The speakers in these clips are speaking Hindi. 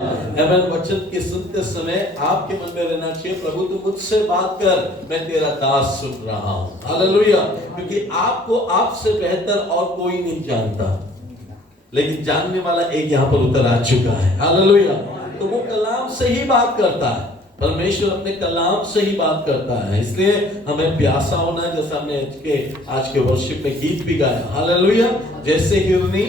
आमेन। वचन के सुनते समय आपके मन में रहना चाहिए, प्रभु तू मुझसे बात कर, मैं तेरा दास सुन रहा हूँ। हालेलुया। क्योंकि आपको आपसे बेहतर और कोई नहीं जानता, लेकिन जानने वाला एक यहाँ पर उतर आ चुका है। हालेलुया। तो वो कलाम से ही बात करता है, परमेश्वर अपने कलाम से ही बात करता है। इसलिए हमें प्यासा होना है, जैसा हमने आज के वर्शिप में गीत भी गाया। हालेलुया। जैसे हिरनी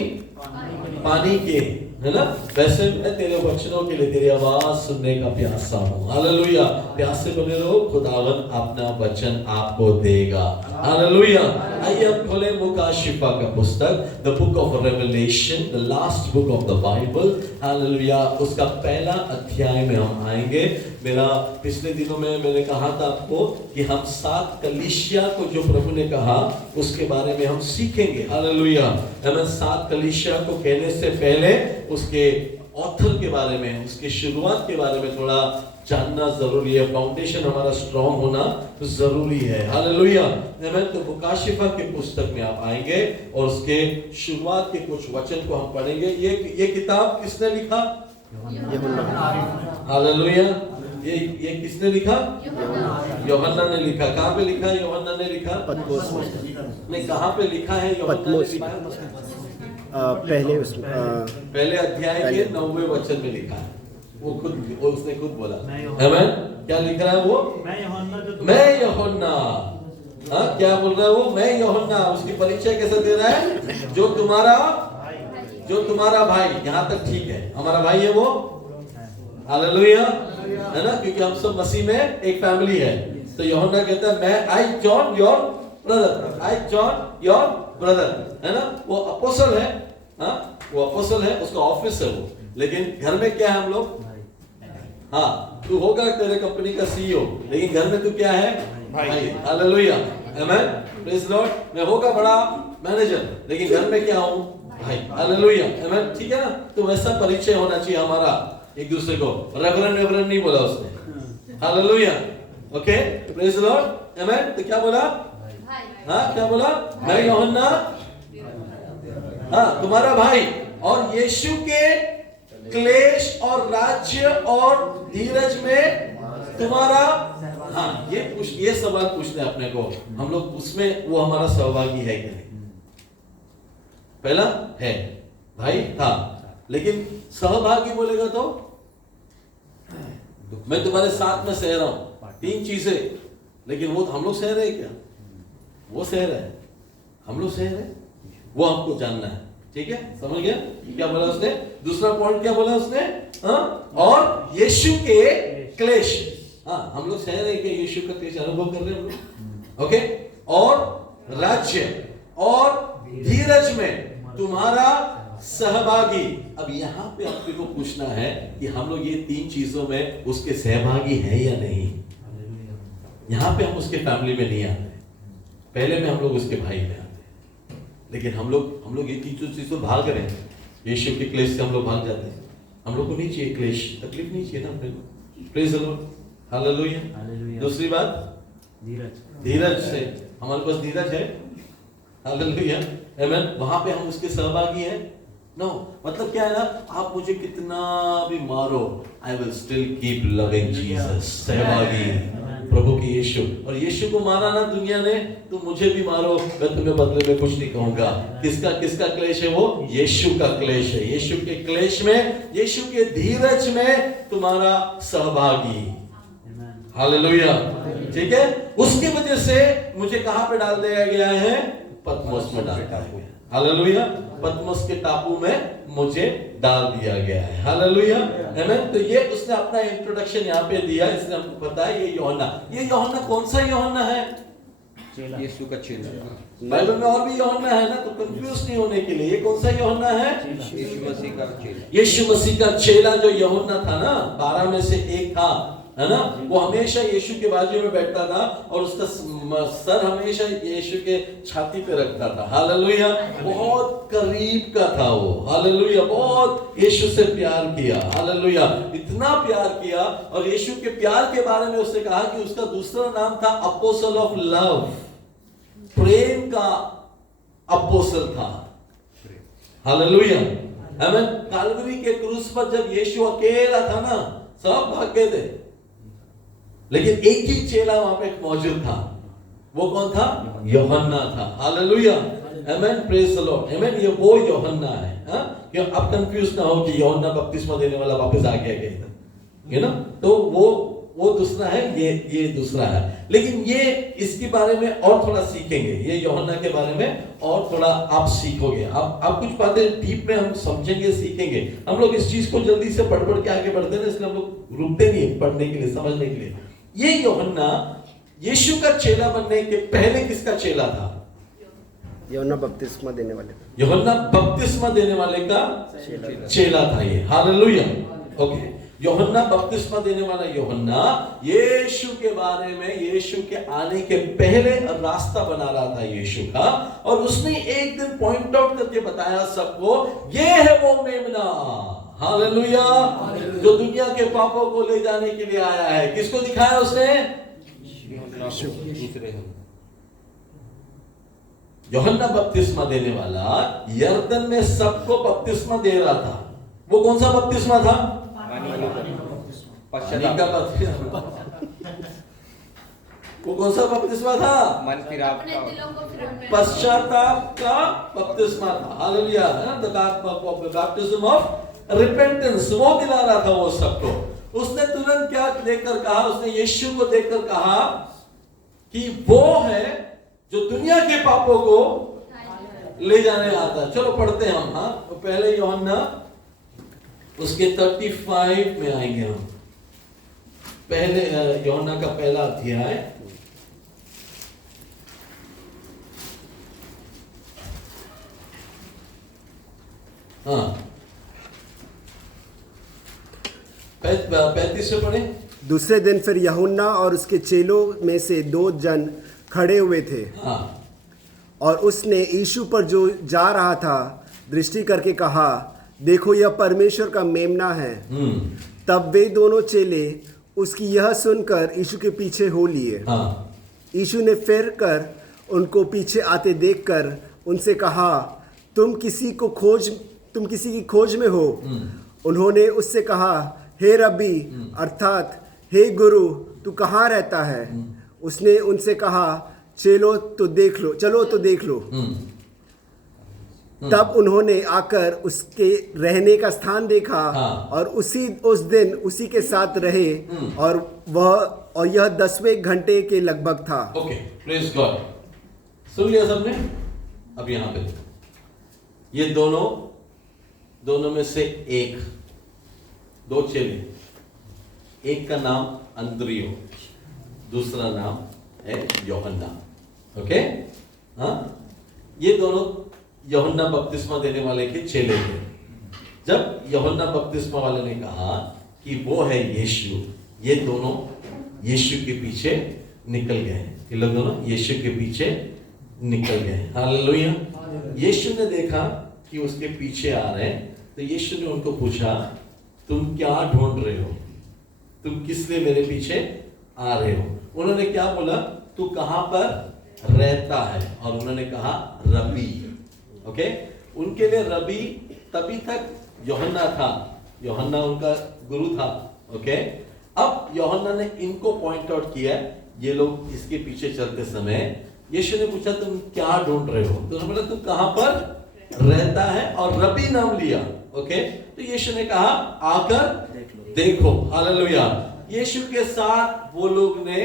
पानी के, है ना, वैसे मैं तेरे वचनों के लिए, तेरी आवाज सुनने का प्यासा हूँ। हालेलुया। प्यासे बने रहो, खुदावन अपना वचन आपको देगा। हालेलुया। आइए अब खोले मुकाशिफा का पुस्तक, the book of revelation, the last book of the Bible. Hallelujah. उसका पहला अध्याय में हम आएंगे। मेरा पिछले दिनों में मैंने कहा था आपको कि हम 7 कलीसिया को जो प्रभु ने कहा उसके बारे में हम सीखेंगे। हालेलुया। हमें 7 कलीसिया को कहने से पहले उसके ऑथर के बारे में, उसकी शुरुआत के बारे में थोड़ा जानना जरूरी है। फाउंडेशन हमारा स्ट्रांग होना जरूरी है। हालेलुया। तो मुकाशिफा के पुस्तक में आप आएंगे और उसके शुरुआत के कुछ वचन को हम पढ़ेंगे। ये किताब किसने लिखा? हालेलुया। ये किसने लिखा? यूहन्ना ने लिखा। कहाँ पे लिखा है यूहन्ना ने लिखा? पतमोस में। कहाँ पे लिखा है यूहन्ना ने लिखा? पहले अध्याय के 9वें वचन में लिखा है। उसने खुद बोला। आमेन। क्या लिख रहा है वो? मैं यूहन्ना। हाँ, क्या बोल रहा है वो? मैं यूहन्ना। उसकी परिचय कैसे दे रहा है? जो तुम्हारा भाई। यहाँ तक ठीक है, हमारा भाई है वो। हालेलुया। है ना, क्योंकि हम सब मसीह में एक फैमिली है। तो यूहन्ना कहता है मैं आई जॉन योर ब्रदर, है ना। वो अपोस्टल है। हाँ, वो अपोस्टल है, उसका ऑफिस है वो। लेकिन घर में क्या है हम लोग? हाँ, तू होगा तेरे कंपनी का सीईओ, लेकिन घर में तू क्या है? भाई। हालेलुया। आमेन। Praise lord. मैं होगा बड़ा मैनेजर, लेकिन घर में क्या हूँ? भाई। हालेलुया। आमेन। ठीक है ना। तो वैसा परिचय होना चाहिए हमारा एक दूसरे को। रेवरेंड नहीं बोला उसने। Hallelujah. Okay. Praise lord. Amen. तो क्या बोला? हाँ, क्या बोला? मैं यूहन्ना, हाँ, तुम्हारा भाई, और यीशु के क्लेश और राज्य और धीरज में तुम्हारा। हाँ, ये सवाल पूछते हैं अपने को हम लोग, उसमें वो हमारा सहभागी है कि नहीं? पहला है भाई था, लेकिन सहभागी बोलेगा तो मैं तुम्हारे साथ में सह रहा हूं, 3 चीजें। लेकिन वो हम लोग सह रहे हैं क्या? वो सह रहे हैं, हम लोग सह रहे हैं, वो हमको जानना है। ठीक है, समझ गया क्या बोला उसने? दूसरा पॉइंट क्या बोला उसने? हाँ, और यीशु के क्लेश। हाँ, हम लोग सह रहे हैं कि यीशु का क्लेश अनुभव कर रहे हैं हम लोग। ओके। और राज्य और धीरज में तुम्हारा सहभागी। अब यहाँ पे आपको को पूछना है कि हम लोग ये 3 चीजों में उसके सहभागी है या नहीं। यहाँ पे हम उसके फैमिली में नहीं आते, पहले में हम लोग उसके भाई में आते। लेकिन हम लोग ये 3 चीजों भाग रहे हैं। यीशु के क्लेश से हम लोग भाग जाते हैं। हम लोग को नहीं चाहिए क्लेश, तकलीफ नहीं चाहिए ना अपने को। Praise the Lord. हालेलुया। दूसरी बात, धीरज से हमारे पास धीरज है। हालेलुया। आमेन। वहां पे हम उसके सहभागी हैं। नो, मतलब क्या है ना, आप मुझे कितना भी मारो, I will still keep loving Jesus. सहभागी प्रभु की यीशु। और यीशु को मारा ना दुनिया ने, तो मुझे भी मारो, मैं तुम्हें बदले में कुछ नहीं कहूंगा। किसका क्लेश है वो? यीशु का क्लेश है। यीशु के क्लेश में, यीशु के धीरज में तुम्हारा सहभागी। हालेलुया। ठीक है। उसकी वजह से मुझे कहां पे डाल दिया गया है? पतमोस में डाल दिया गया। हालेलुया। पतमोस के टापू में मुझे डाल दिया गया है। हालेलुया। आमेन। तो ये उसने अपना इंट्रोडक्शन यहाँ पे दिया। इसने हमको पता है ये यूहन्ना कौन सा यूहन्ना है? यीशु का चेला। बाइबल में और भी यूहन्ना है ना, तो कंफ्यूज नहीं होने के लिए ये कौन सा यूहन्ना है? यीशु मसीह का चेला। यीशु मसीह का चेला जो यूहन्ना था ना, 12 में से एक था, है ना। वो हमेशा यीशु के बाजू में बैठता था और उसका सर हमेशा यीशु के छाती पे रखता था। हालेलुया। बहुत करीब का था वो। हालेलुया। बहुत यीशु से प्यार किया। हालेलुया। इतना प्यार किया, और यीशु के प्यार के बारे में उसने कहा कि उसका दूसरा नाम था अपोस्टल ऑफ लव। प्रेम का अपोस्टल था। हालेलुया। आमीन। कालवरी के क्रूस पर जब यीशु अकेला था ना, सब भाग गए थे, लेकिन एक ही चेला वहां पे मौजूद था। वो कौन था? यूहन्ना था। हालेलुया, आमीन, प्रेज द लॉर्ड, आमीन। ये वो यूहन्ना है। हाँ, कि आप कंफ्यूज ना हो कि यूहन्ना बपतिस्मा देने वाला वापस आ गया क्या, यू नो। तो वो दूसरा है, ये दूसरा है। लेकिन ये इसके बारे में और थोड़ा सीखेंगे, ये यूहन्ना के बारे में और थोड़ा आप सीखोगे। आप कुछ बातें डीप में हम समझेंगे, सीखेंगे। हम लोग इस चीज को जल्दी से पढ़ के आगे बढ़ते हैं, इसलिए हम लोग रुकते नहीं पढ़ने के लिए, समझने के लिए। ये यूहन्ना यीशु का चेला बनने के पहले किसका चेला था? यूहन्ना बपतिस्मा देने वाले का। यूहन्ना बपतिस्मा देने वाले का चेला था ये। Hallelujah, okay. यूहन्ना बपतिस्मा देने वाला यूहन्ना यीशु के बारे में, यीशु के आने के पहले रास्ता बना रहा था यीशु का, और उसने एक दिन पॉइंट आउट करके बताया सबको, ये है वो मेमना, हालेलुया, जो दुनिया के पापों को ले जाने के लिए आया है। किसको दिखाया उसने? दूसरे हम। यूहन्ना बपतिस्मा देने वाला यरदन में सबको बपतिस्मा दे रहा था। वो कौन सा बपतिस्मा था? वो कौन सा बपतिस्मा था? मन फिराव का, पश्चाताप का बपतिस्मा था। Hallelujah, the baptism of repentance, वो दिला रहा था वो सबको। उसने तुरंत क्या देखकर कहा? उसने यीशु को देखकर कहा कि वो है जो दुनिया के पापों को ले जाने आता है। चलो पढ़ते हैं हम। हाँ, तो पहले यूहन्ना उसके 35 में आएंगे हम। पहले यूहन्ना का पहला अध्याय, हाँ 35 से पढ़े। दूसरे दिन फिर यूहन्ना और उसके चेलों में से 2 जन खड़े हुए थे। हाँ, और उसने यीशु पर जो जा रहा था दृष्टि करके कहा, देखो यह परमेश्वर का मेमना है। तब वे दोनों चेले उसकी यह सुनकर यीशु के पीछे हो लिए। हाँ, यीशु ने फिर कर उनको पीछे आते देखकर उनसे कहा, तुम किसी की खोज में हो? उन्होंने उससे कहा, हे रब्बी, अर्थात हे गुरु, तू कहाँ रहता है? उसने उनसे कहा, चलो तो देख लो। तब उन्होंने आकर उसके रहने का स्थान देखा। हाँ। और उस दिन उसी के साथ रहे। और यह 10वें घंटे के लगभग था। Okay, praise God. सुन लिया सबने? अब यहां पे ये दोनों में से एक, 2 चेले, एक का नाम अंद्रियो, दूसरा नाम है यूहन्ना। ओके, हाँ, ये दोनों यूहन्ना बपतिस्मा देने वाले के चेले थे। जब यूहन्ना बपतिस्मा वाले ने कहा कि वो है यीशु, ये दोनों यीशु के पीछे निकल गए। ये लोग दोनों यीशु के पीछे निकल गए। हालेलुया। यीशु ने देखा कि उसके पीछे आ रहे हैं, तो यीशु ने उनको पूछा, तुम क्या ढूंढ रहे हो? तुम किस लिए मेरे पीछे आ रहे हो? उन्होंने क्या बोला? तू कहां पर रहता है? और उन्होंने कहा रबी। ओके, उनके लिए रबी तभी तक यूहन्ना था, यूहन्ना उनका गुरु था। ओके, अब यूहन्ना ने इनको पॉइंट आउट किया। ये लोग इसके पीछे चलते समय यीशु ने पूछा, तुम क्या ढूंढ रहे हो? तो उन्होंने बोला, तू कहां पर रहता है? और रबी नाम लिया। ओके, तो यीशु ने कहा, आकर देखो। हालेलुया। यीशु के साथ वो लोग ने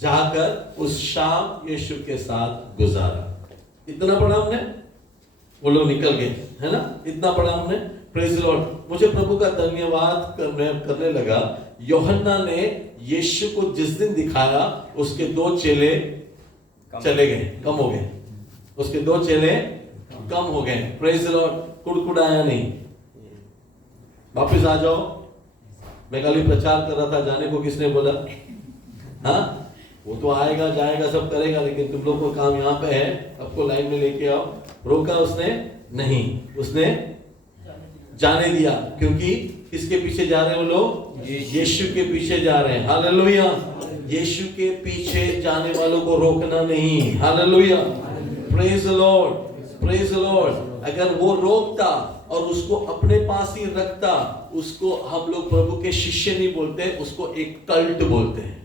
जाकर उस शाम यीशु के साथ गुजारा। इतना पढ़ा हमने, वो लोग निकल गए, है ना? इतना पढ़ा हमने। Praise the Lord. मुझे प्रभु का धन्यवाद करने लगा। यूहन्ना ने यीशु को जिस दिन दिखाया, उसके 2 चेले चले गए, कम हो गए। उसके 2 चेले कम हो गए। Praise the Lord. कुड़कुड़ाया नहीं, वापिस आ जाओ। मैं कल प्रचार कर रहा था, जाने को किसने बोला? हाँ, वो तो आएगा जाएगा सब करेगा, लेकिन तुम लोग को काम यहाँ पे है, सबको लाइन में लेके आओ। रोका उसने नहीं, उसने जाने दिया। क्योंकि किसके पीछे जा रहे हैं वो लोग? यीशु के पीछे जा रहे हैं। हालेलुया। यीशु के पीछे जाने वालों को रोकना नहीं। Hallelujah. Praise the lord, praise the Lord. अगर वो रोकता और उसको अपने पास ही रखता, उसको हम लोग प्रभु के शिष्य नहीं बोलते, उसको एक कल्ट बोलते हैं।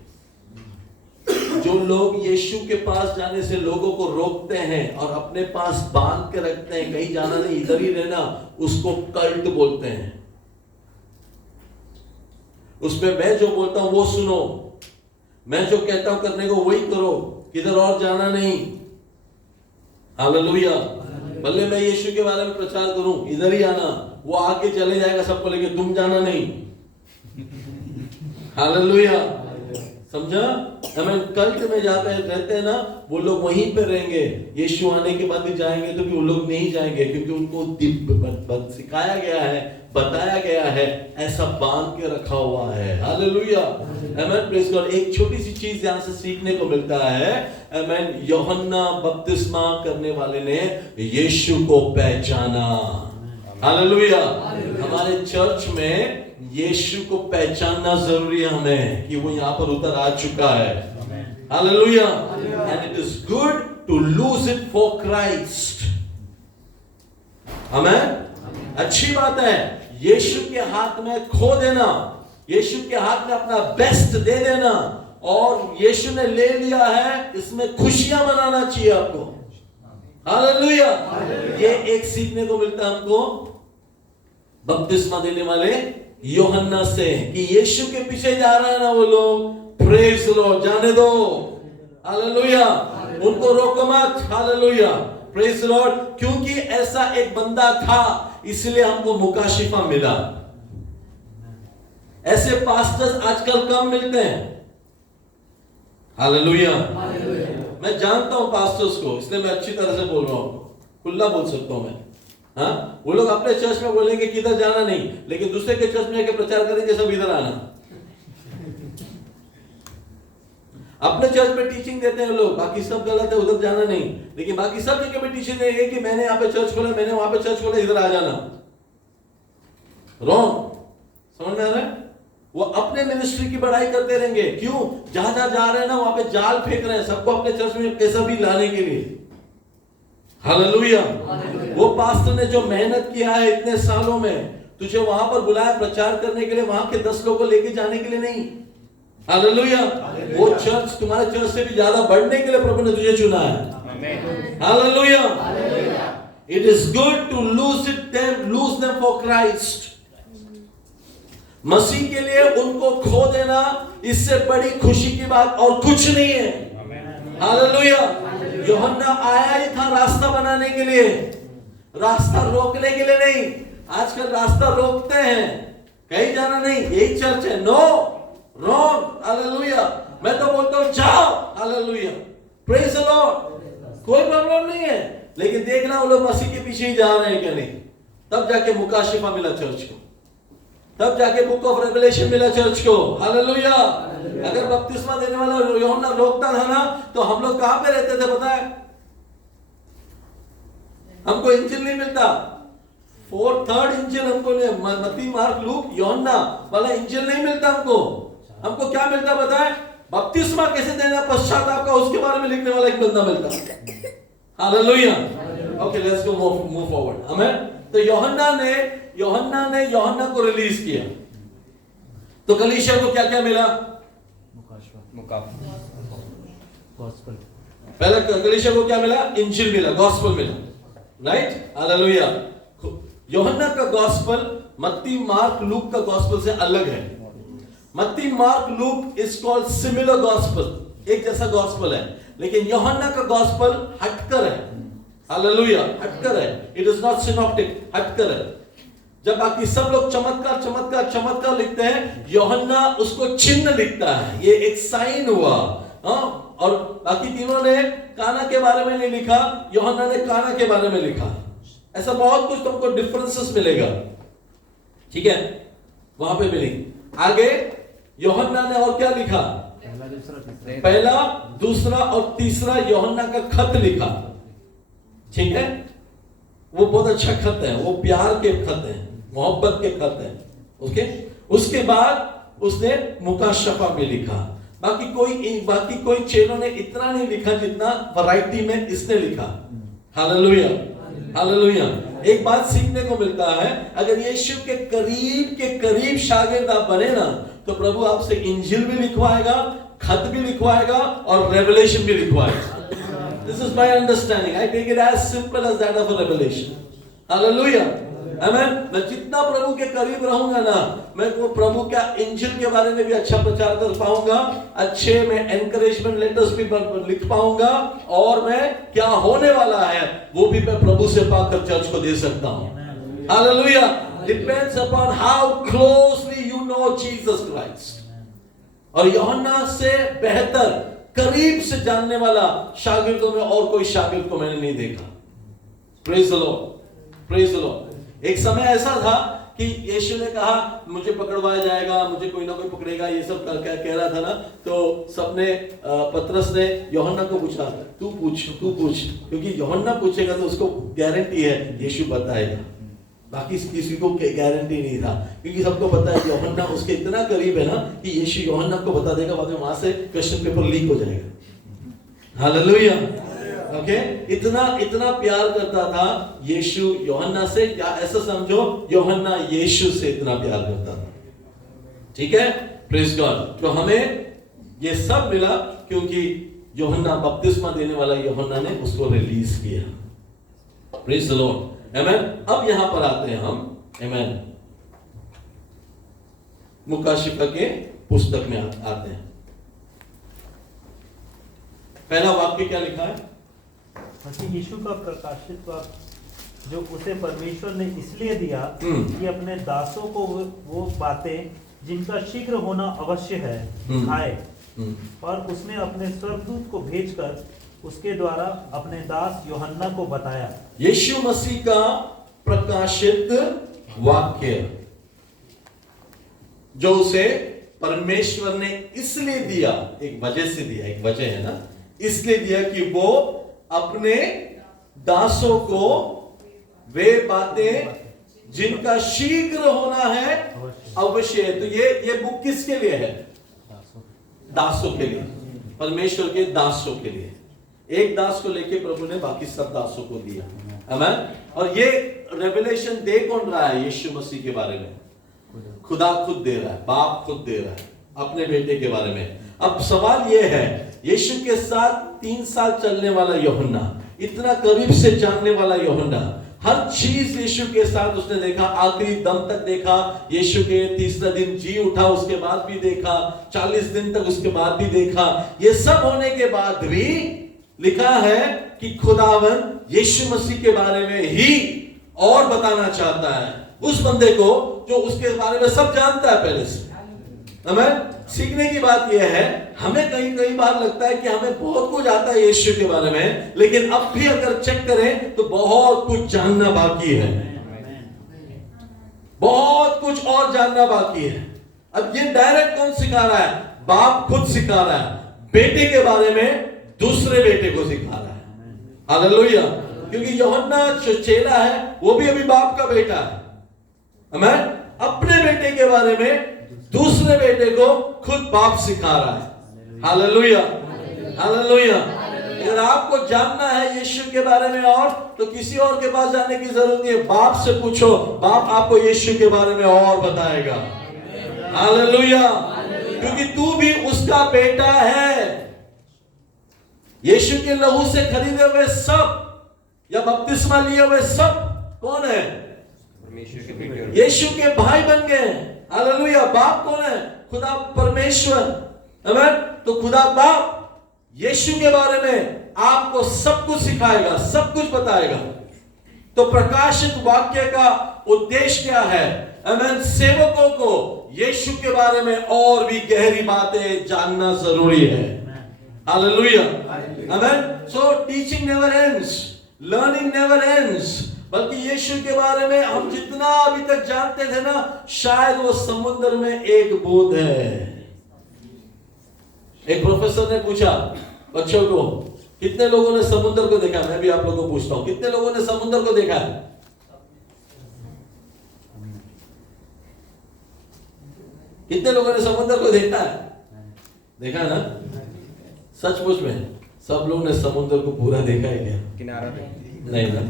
जो लोग यीशु के पास जाने से लोगों को रोकते हैं और अपने पास बांध के रखते हैं, कहीं जाना नहीं, इधर ही रहना, उसको कल्ट बोलते हैं। उसमें मैं जो बोलता हूं वो सुनो, मैं जो कहता हूं करने को वही करो, किधर और जाना नहीं। हालेलुया। भले मैं यीशु के बारे में प्रचार करूं, इधर ही आना, वो आके चले जाएगा सबको लेके, तुम जाना नहीं। हालेलुया, समझा? हमें कल्ट में जहां पे रहते हैं ना, वो लोग वहीं पे रहेंगे, यीशु आने के बाद भी जाएंगे तो भी वो लोग नहीं जाएंगे, क्योंकि उनको सिखाया गया है, बताया गया है, ऐसा बांध के रखा हुआ है। Hallelujah, amen, praise God. एक छोटी सी चीज यहां से सीखने को मिलता है, आमेन। यूहन्ना बपतिस्मा करने वाले ने यीशु को पहचाना। हालेलुया। हमारे चर्च में यीशु को पहचानना जरूरी है हमें, कि वो यहाँ पर उतर आ चुका है। Hallelujah. And it is good to lose it for Christ. Amen. अच्छी बात है यीशु के हाथ में खो देना, यीशु के हाथ में अपना बेस्ट दे देना, और यीशु ने ले लिया है, इसमें खुशियां मनाना चाहिए आपको। हालेलुया। ये एक सीखने को मिलता है हमको बपतिस्मा देने वाले यूहन्ना से, कि यीशु के पीछे जा रहा है ना वो लोग, प्रेज लॉर्ड, जाने दो। हालेलुया, उनको रोको मत। Hallelujah, praise Lord. क्योंकि ऐसा एक बंदा था, इसलिए हमको मुकाशिफा मिला। ऐसे पास्टर्स आजकल कम मिलते हैं। हालेलुया। मैं जानता हूं पास्टर्स को, इसलिए मैं अच्छी तरह से बोल रहा हूं, खुला बोल सकता हूं मैं। हाँ, वो लोग अपने चर्च में बोलेंगे कि इधर जाना नहीं, लेकिन दूसरे के चर्च में आके प्रचार करेंगे सब इधर आना। अपने चर्च में टीचिंग देते हैं लोग, बाकी सब गलत है, उधर जाना नहीं, लेकिन बाकी सब जगह पे टीचिंग देंगे कि मैंने यहाँ पे चर्च खोला, मैंने वहां पे चर्च खोला, इधर आ जाना। रॉन्ग। समझ में आ रहा है? वो अपने मिनिस्ट्री की बढ़ाई करते रहेंगे। क्यों? जहां जहां जा रहे हैं ना, वहां पे जाल फेंक रहे हैं सबको अपने चर्च में कैसा भी लाने के लिए। हालेलुया। वो पास्टर ने जो मेहनत किया है इतने सालों में, तुझे वहां पर बुलाया प्रचार करने के लिए, वहां के 10 लोगों को लेके जाने के लिए नहीं। हालेलुया। वो चर्च तुम्हारे चर्च से भी ज्यादा बढ़ने के लिए प्रभु ने तुझे चुना है। Hallelujah. It is good to lose them for Christ. मसीह के लिए उनको खो देना, इससे बड़ी खुशी की बात और कुछ नहीं है। हालेलुया। यूहन्ना आया ही था रास्ता बनाने के लिए, रास्ता रोकने के लिए नहीं। आजकल रास्ता रोकते हैं, कहीं जाना नहीं, यही चर्च है, नो, रॉन्ग। हालेलुया। मैं तो बोलता हूं जाओ। हालेलुया, प्रेज द लॉर्ड, कोई प्रॉब्लम नहीं है, लेकिन देखना वो लोग मसीह के पीछे ही जा रहे हैं क्या नहीं। तब जाके मुकाशिफा मिला चर्च को, तब जाके बुक ऑफ रेवलेशन मिला चर्च को। हालेलुया। अगर बपतिस्मा देने वाला यूहन्ना रोकता था ना, तो हम लोग कहां पे रहते थे पता है? हमको इंजिल नहीं मिलता, थर्ड इंजिल हमको नहीं, मत्ती मार्क लूक यूहन्ना वाला इंजिल नहीं मिलता हमको। हमको क्या मिलता पता है? बपतिस्मा कैसे देना, पश्चाताप का, उसके बारे में लिखने वाला एक बंदा मिलता। Hallelujah. Okay, let's go move forward. Amen. तो यूहन्ना ने को रिलीज किया, तो कलीसिया को क्या क्या मिला? पहले कलीसिया को क्या मिला? इंजिल मिला, गॉस्पेल मिला, राइट? हालेलुया। यूहन्ना का गॉस्पेल मत्ती मार्क लूक का गॉस्पेल से अलग है। मत्ती mark look is called similar gospel, एक जैसा गॉस्पेल है, लेकिन यूहन्ना का गॉस्पेल हटकर है। हालेलुया, हटकर है। इट इज नॉट सिनॉप्टिक, हटकर है। जब बाकी सब लोग चमत्कार चमत्कार चमत्कार लिखते हैं, यूहन्ना उसको चिन्ह लिखता है, ये एक साइन हुआ। और बाकी तीनों ने काना के बारे में नहीं लिखा, यूहन्ना ने काना के बारे में लिखा। ऐसा बहुत कुछ तुमको डिफरेंसेस मिलेगा, ठीक है, वहां पे मिलेंगे। आगे यूहन्ना ने और क्या लिखा? पहला, दूसरा और तीसरा यूहन्ना का खत लिखा, ठीक है। वो बहुत अच्छा खत है, वो प्यार के खत है, मोहब्बत के खत है। ओके, उसके बाद उसने मुकाशफा भी लिखा। बाकी कोई चेलों ने इतना नहीं लिखा जितना वैरायटी में इसने लिखा। Hallelujah, hallelujah. एक बात सीखने को मिलता है, अगर यीशु के करीब शागिर्द आप बने ना, तो प्रभु आपसे इंजिल भी लिखवाएगा, खत भी लिखवाएगा और रेवलेशन भी लिखवाएगा। This is my understanding, I take it as simple as that of a revelation. Hallelujah, amen. मैं जितना प्रभु के करीब रहूंगा ना, मैं वो प्रभु का इंजिल के बारे में भी अच्छा प्रचार कर पाऊंगा, अच्छे मैं एनकरेजमेंट लेटर्स भी लिख पाऊंगा, और मैं क्या होने वाला है वो भी मैं प्रभु से पाकर चर्च को दे सकता हूं। Hallelujah, depends upon how closely you know Jesus Christ. और यूहन्ना से बेहतर करीब से जानने वाला शागिर्दों में और कोई शागिर्द को मैंने नहीं देखा। Praise the lord, praise the Lord. एक समय ऐसा था कि यीशु ने कहा मुझे पकड़वाया जाएगा, मुझे कोई ना कोई पकड़ेगा, ये सब कह रहा था ना, तो सबने पतरस ने यूहन्ना को पूछा, तू पूछ, क्योंकि यूहन्ना पूछेगा तो उसको गारंटी है यीशु बताएगा, बाकी किसी को गारंटी नहीं था, क्योंकि सबको पता है कि यूहन्ना उसके इतना करीब है ना कि यीशु यूहन्ना को बता देगा, बाद में वहां से क्वेश्चन पेपर लीक हो जाएगा। हालेलुया, ओके, इतना प्यार करता था यीशु यूहन्ना से, या ऐसा समझो यूहन्ना यीशु से इतना प्यार करता था। ठीक है, प्रेज गॉड। तो हमें ये सब मिला क्योंकि यूहन्ना, बपतिस्मा देने वाला यूहन्ना ने उसको रिलीज किया। प्रेज द लॉर्ड, आमेन। अब यहां पर आते हैं हम, आमेन, मुकाशिफा के पुस्तक में आते हैं। पहला वाक्य क्या लिखा है? मसीह यीशु का प्रकाशित वाक्य जो उसे परमेश्वर ने इसलिए दिया कि अपने दासों को वो बातें जिनका शीघ्र होना अवश्य है दिखाए, और उसने अपने स्वर्गदूत को भेजकर उसके द्वारा अपने दास यूहन्ना को बताया। यीशु मसीह का प्रकाशित वाक्य जो उसे परमेश्वर ने इसलिए दिया, एक वजह से दिया, एक वजह है ना, इसलिए दिया कि वो अपने दासों को वे बातें जिनका शीघ्र होना है अवश्य है। तो ये बुक किसके लिए है? दासों के लिए, परमेश्वर के दासों के लिए। एक दास को लेके प्रभु ने बाकी सब दासों को दिया, आमीन। और ये रेवलेशन दे कौन रहा है? यीशु मसीह के बारे में खुदा खुद दे रहा है, बाप खुद दे रहा है अपने बेटे के बारे में। अब सवाल यह है, यीशु के साथ 3 साल चलने वाला यूहन्ना, इतना करीब से जानने वाला यूहन्ना, हर चीज यीशु के साथ उसने देखा, आखिरी दम तक देखा, यीशु के तीसरा दिन जी उठा उसके बाद भी देखा, 40 दिन तक उसके बाद भी देखा। ये सब होने के बाद भी लिखा है कि खुदावन यीशु मसीह के बारे में ही और बताना चाहता है उस बंदे को जो उसके बारे में सब जानता है पहले से। आमीन। सीखने की बात यह है, हमें कई बार लगता है कि हमें बहुत कुछ आता है यीशु के बारे में, लेकिन अब भी अगर चेक करें तो बहुत कुछ जानना बाकी है, बहुत कुछ और जानना बाकी है। अब ये डायरेक्ट कौन सिखा रहा है? बाप खुद सिखा रहा है, बेटे के बारे में दूसरे बेटे को सिखा रहा है। हालेलुया, क्योंकि यूहन्ना जो चेला है वो भी अभी बाप का बेटा है, आमीन। अपने बेटे के बारे में दूसरे बेटे को खुद बाप सिखा रहा है। Hallelujah, hallelujah. अगर आपको जानना है यीशु के बारे में और, तो किसी और के पास जाने की जरूरत नहीं है, बाप से पूछो, बाप आपको यीशु के बारे में और बताएगा। हालेलुया, क्योंकि तू भी उसका बेटा है। यीशु के लहू से खरीदे हुए सब या बपतिस्मा लिए हुए सब कौन है? यीशु के भाई बन गए। हालेलुया। बाप कौन है? खुदा परमेश्वर, आमीन। तो खुदा बाप यीशु के बारे में आपको सब कुछ सिखाएगा, सब कुछ बताएगा। तो प्रकाशित वाक्य का उद्देश्य क्या है? आमीन। सेवकों को यीशु के बारे में और भी गहरी बातें जानना जरूरी है। हालेलुया, आमीन। So teaching never ends, learning never ends. बल्कि यीशु के बारे में हम जितना अभी तक जानते थे ना, शायद वो समुद्र में एक बूंद है। एक प्रोफेसर ने पूछा बच्चों को, कितने लोगों ने समुद्र को देखा? मैं भी आप लोगों को पूछता हूं, कितने लोगों ने समुद्र को देखा है? कितने लोगों ने समुद्र को देखा है? देखा है ना? सचमुच में सब लोगों ने समुद्र को पूरा देखा है क्या? किनारा नहीं ना।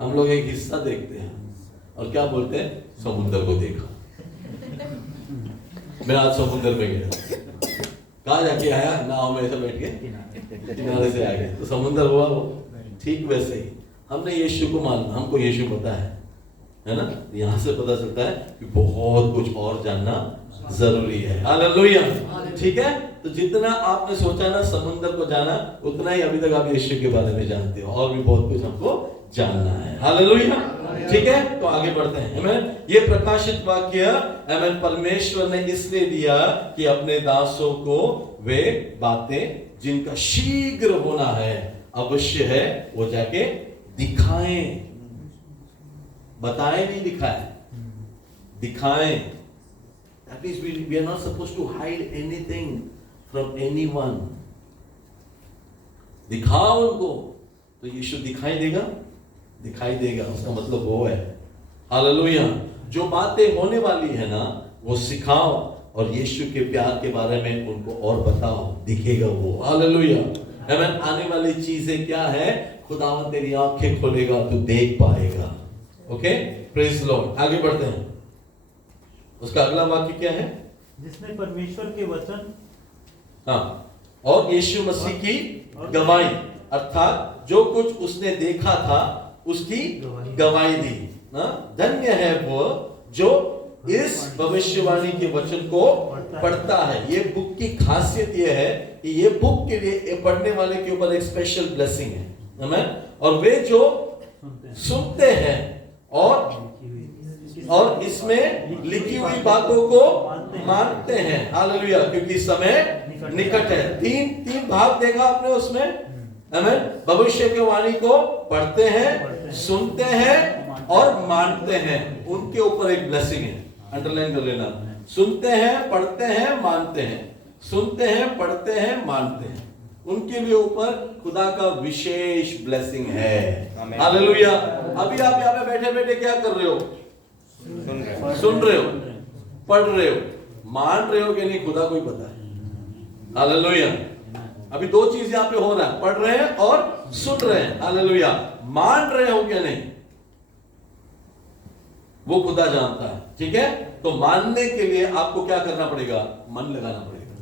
हम लोग एक हिस्सा देखते हैं और क्या बोलते हैं, समुद्र को देखा। मैं आज समुद्र में गया, कहाँ जाके आया, नाव में ऐसे बैठ के किनारे से आ गया, तो समुद्र हुआ वो। ठीक वैसे ही हमने यीशु को मानना, हमको यीशु पता है ना। यहाँ से पता चलता है कि बहुत कुछ और जानना जरूरी है। हालेलुया, ठीक है। तो जितना आपने सोचा ना समुद्र को जाना, उतना ही अभी तक आप यीशु के बारे में जानते हो, और भी बहुत कुछ हमको जानना है। हालेलुया, ठीक है। तो आगे बढ़ते हैं। आमीन। ये प्रकाशित वाक्य आमीन परमेश्वर ने इसलिए दिया कि अपने दासों को वे बातें जिनका शीघ्र होना है, अवश्य है, वो जाके दिखाएं। बताएं नहीं, दिखाएं, दिखाएं। That means we are not supposed to hide anything from anyone. दिखाओ उनको, तो यीशु दिखाई देगा, दिखाई देगा, उसका मतलब वो है। हालेलुया। जो बातें होने वाली है ना, वो सिखाओ और यीशु के प्यार के बारे में उनको और बताओ, दिखेगा वो। हालेलुया। आमीन। आने वाली चीजें क्या है, खुदावंद तेरी आंखें खोलेगा, तू देख पाएगा। Okay, praise Lord. आगे बढ़ते हैं। उसका अगला वाक्य क्या है, जिसने परमेश्वर के वचन, हाँ, और यीशु मसीह की गवाही, अर्थात जो कुछ उसने देखा था उसकी गवाही दी। धन्य है वो जो इस भविष्यवाणी के वचन को पढ़ता है। ये बुक की खासियत ये है कि ये बुक के लिए पढ़ने वाले के ऊपर एक स्पेशल ब्लेसिंग है। आमीन। और वे जो सुनते हैं और इसमें लिखी हुई बातों को मानते हैं। हालेलुया, क्योंकि समय निकट है। तीन भाग देखा आपने उसमें। आमीन। भविष्य की वाणी को पढ़ते हैं, सुनते हैं और मानते हैं। उनके ऊपर एक ब्लेसिंग है, अंडरलाइन कर लेना। सुनते हैं, पढ़ते हैं, मानते हैं। सुनते हैं, पढ़ते हैं, मानते हैं। उनके लिए ऊपर खुदा का विशेष ब्लेसिंग है। हालेलुया। अभी आप यहाँ पे बैठे बैठे क्या कर रहे हो, सुन रहे हो, पढ़ रहे हो, मान रहे हो कि नहीं, खुदा को ही पता है। हालेलुया। अभी दो चीज यहाँ पे हो रहा है, पढ़ रहे हैं और सुन रहे हैं। हालेलुया। मान रहे हो क्या नहीं, वो खुदा जानता है। ठीक है। तो मानने के लिए आपको क्या करना पड़ेगा, मन लगाना पड़ेगा,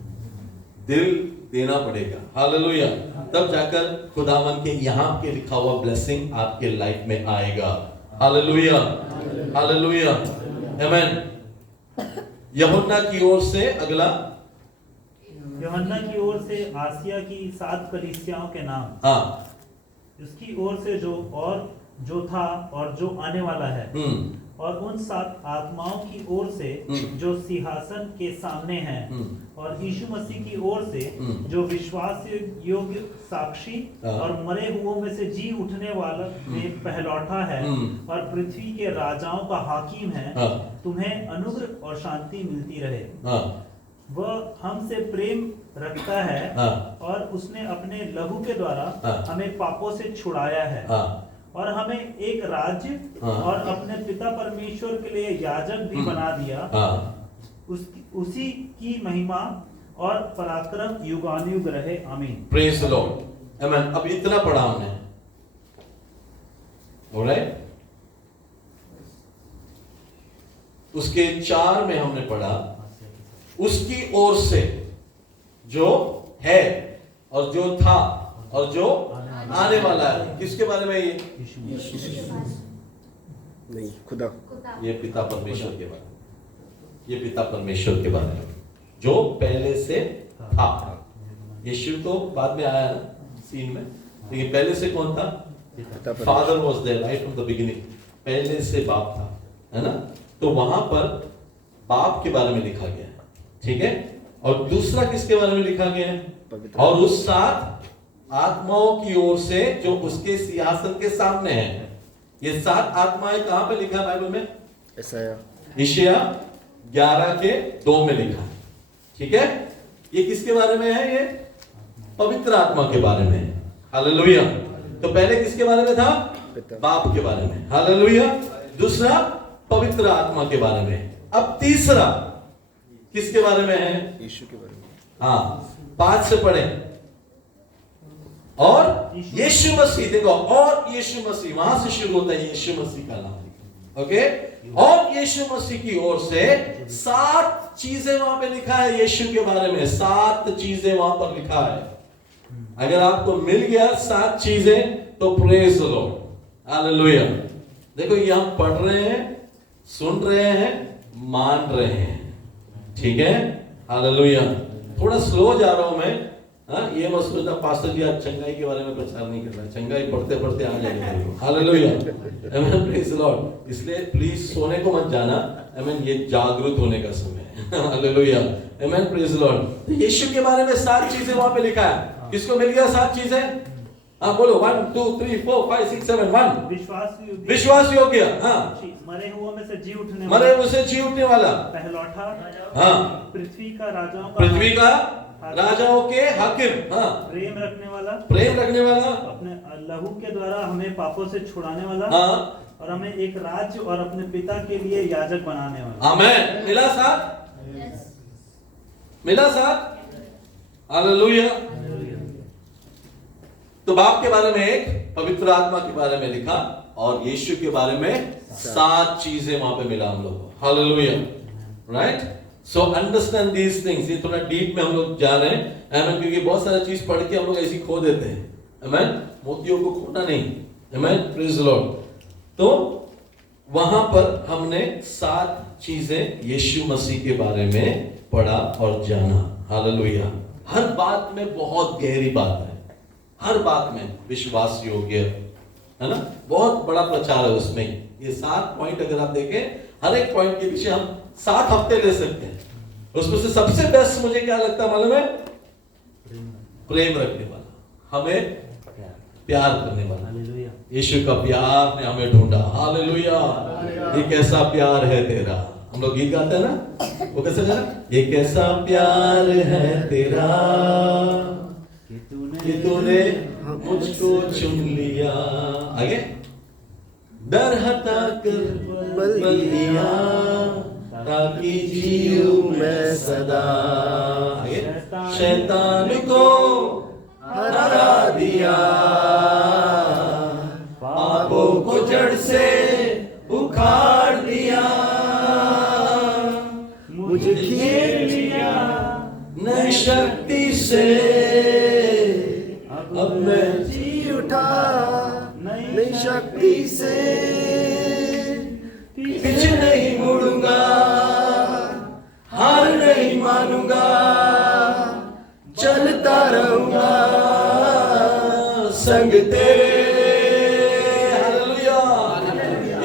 दिल देना पड़ेगा। हालेलुया। तब जाकर खुदावन के यहाँ के लिखा हुआ ब्लेसिंग आपके लाइफ में आएगा। हालेलुया, हालेलुया, आमीन। यूहन्ना की ओर से अगला, यूहन्ना की ओर से आसिया की 7 कलीसियाओं के नाम। हाँ, उसकी ओर से जो था और जो आने वाला है, और उन 7 आत्माओं की ओर से जो सिंहासन के सामने हैं, और यीशु मसीह की ओर से जो विश्वास योग्य साक्षी और मरे हुओं में से जी उठने वाला में पहलौठा है और पृथ्वी के राजाओं का हाकिम है, तुम्हें अनुग्रह और शांति मिलती रहे। वह हमसे प्रेम रखता है और उसने अपने लहू के द्वारा हमें पापों से छुड़ाया है और हमें एक राज्य और अपने पिता परमेश्वर के लिए याजक भी बना दिया। उसी की महिमा और पराक्रम युगानुयुग रहे। आमीन। Praise the Lord. आमीन। अब इतना पढ़ा हमने, ऑलराइट। उसके 4 में हमने पढ़ा, उसकी ओर से जो है और जो था और जो आने वाला है। किसके बारे में ये? नहीं, खुदा। ये पिता परमेश्वर के बारे में, ये पिता परमेश्वर के बारे में जो पहले से था। यीशु तो बाद में आया ना सीन में, लेकिन पहले से कौन था? Father was there right from the beginning. पहले से बाप था, है ना। तो वहां पर बाप के बारे में लिखा गया है, ठीक है। और दूसरा किसके बारे में लिखा गया है? और उस 7 आत्माओं की ओर से जो उसके सिंहासन के सामने है। ये 7 आत्माएं कहां पे लिखा है बाइबल में? यशायाह 11:2 में लिखा है, ठीक है। ये किसके बारे में है? ये पवित्र आत्मा के बारे में है। हालेलुया। तो पहले किसके बारे में था? बाप के बारे में। हालेलुया। दूसरा पवित्र आत्मा के बारे में। अब तीसरा किसके बारे में है? यीशु के बारे में। हाँ, 5 से पढ़े। और यीशु मसीह, देखो, और यीशु मसीह, वहां से शुरू होता है यीशु मसीह का नाम, ओके। और यीशु मसीह की ओर से 7 चीजें वहां पे लिखा है यीशु के बारे में, 7 चीजें वहां पर लिखा है। अगर आपको मिल गया 7 चीजें तो प्रेज द लॉर्ड, हालेलुया। देखो ये हम पढ़ रहे हैं, सुन रहे हैं, मान रहे हैं, ठीक है, हालेलुया। थोड़ा स्लो जा रहा हूं मैं, हाँ, ये मत सोचना पास्टर जी आज चंगाई के बारे में प्रचार नहीं कर रहा है, चंगाई पढ़ते पढ़ते आ जाएगा, हालेलुया, आमीन, प्रेज द लॉर्ड। इसलिए प्लीज सोने को मत जाना, आमीन, ये जागरूक होने का समय है, हालेलुया, आमीन, प्रेज द लॉर्ड। तो यीशु के बारे में 7 चीजें वहां पे लिखा है। किसको मिल गया 7 चीजें? हाँ बोलो, 1 2 3 4 5 6 7 1। विश्वास योग्य, हाँ, मरे हुओं में से जी उठने मरे हुए से जी उठने वाला, पहलौठा, हाँ, पृथ्वी का राजाओं के हाकिम, हाँ, प्रेम रखने वाला, अपने लहू के द्वारा हमें पापों से छुड़ाने वाला, हाँ, और हमें एक राज्य और अपने पिता के लिए याजक बनाने वाला। आमेन। मिला 7, मिला 7, हालेलुया। तो बाप के बारे में एक, पवित्र आत्मा के बारे में लिखा, और यीशु के बारे में 7 चीजें वहां पे मिला हम लोग को, hallelujah, right. So understand these things. ये थोड़ा डीप में हम लोग जा रहे हैं, आमेन, क्योंकि बहुत सारी चीज पढ़ के हम लोग ऐसी खो देते हैं, आमेन, मोतियों को खोना नहीं, आमेन, प्रेज द लॉर्ड। तो वहां पर हमने 7 चीजें यीशु मसीह के बारे में पढ़ा और जाना, हालेलुया। हर बात में बहुत गहरी बात है, हर बात में विश्वास योग्य, है ना, बहुत बड़ा प्रचार है उसमें। ये 7 पॉइंट अगर आप देखें, हर एक पॉइंट के पीछे हम 7 हफ्ते ले सकते हैं। उसमें से सबसे बेस्ट मुझे क्या लगता है मालूम है? प्रेम रखने वाला, हमें प्यार करने वाला। यीशु का प्यार ने हमें ढूंढा, हालेलुया। ये कैसा प्यार है तेरा, हम लोग गीत गाते हैं ना, वो कैसे गाना? ये कैसा प्यार है तेरा कि तूने मुझको चुन लिया, आगे, डर हटा कर बल दिया ताकि जीऊं मैं सदा, आगे, शैतान को हरा दिया, पापों को जड़ से उखाड़ दिया, मुझे घेर लिया नई शक्ति से, अब मैं जी उठा नई शक्ति से, पीछे नहीं मुड़ूंगा, हार नहीं मानूंगा, चलता रहूंगा संग तेरे, हालेलुया।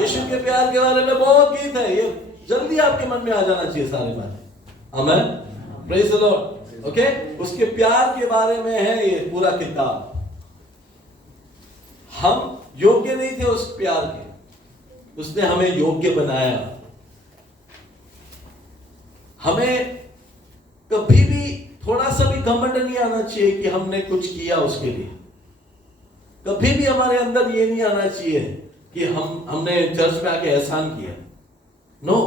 यीशु के प्यार के बारे में बहुत गीत है, ये जल्दी आपके मन में आ जाना चाहिए सारी बातें, आमीन, प्रेज द लॉर्ड, ओके। उसके प्यार के बारे में है ये पूरा किताब। हम योग्य नहीं थे उस प्यार के, उसने हमें योग्य बनाया। हमें कभी भी थोड़ा सा भी घमंड नहीं आना चाहिए कि हमने कुछ किया उसके लिए। कभी भी हमारे अंदर ये नहीं आना चाहिए कि हमने चर्च में आके एहसान किया। नो,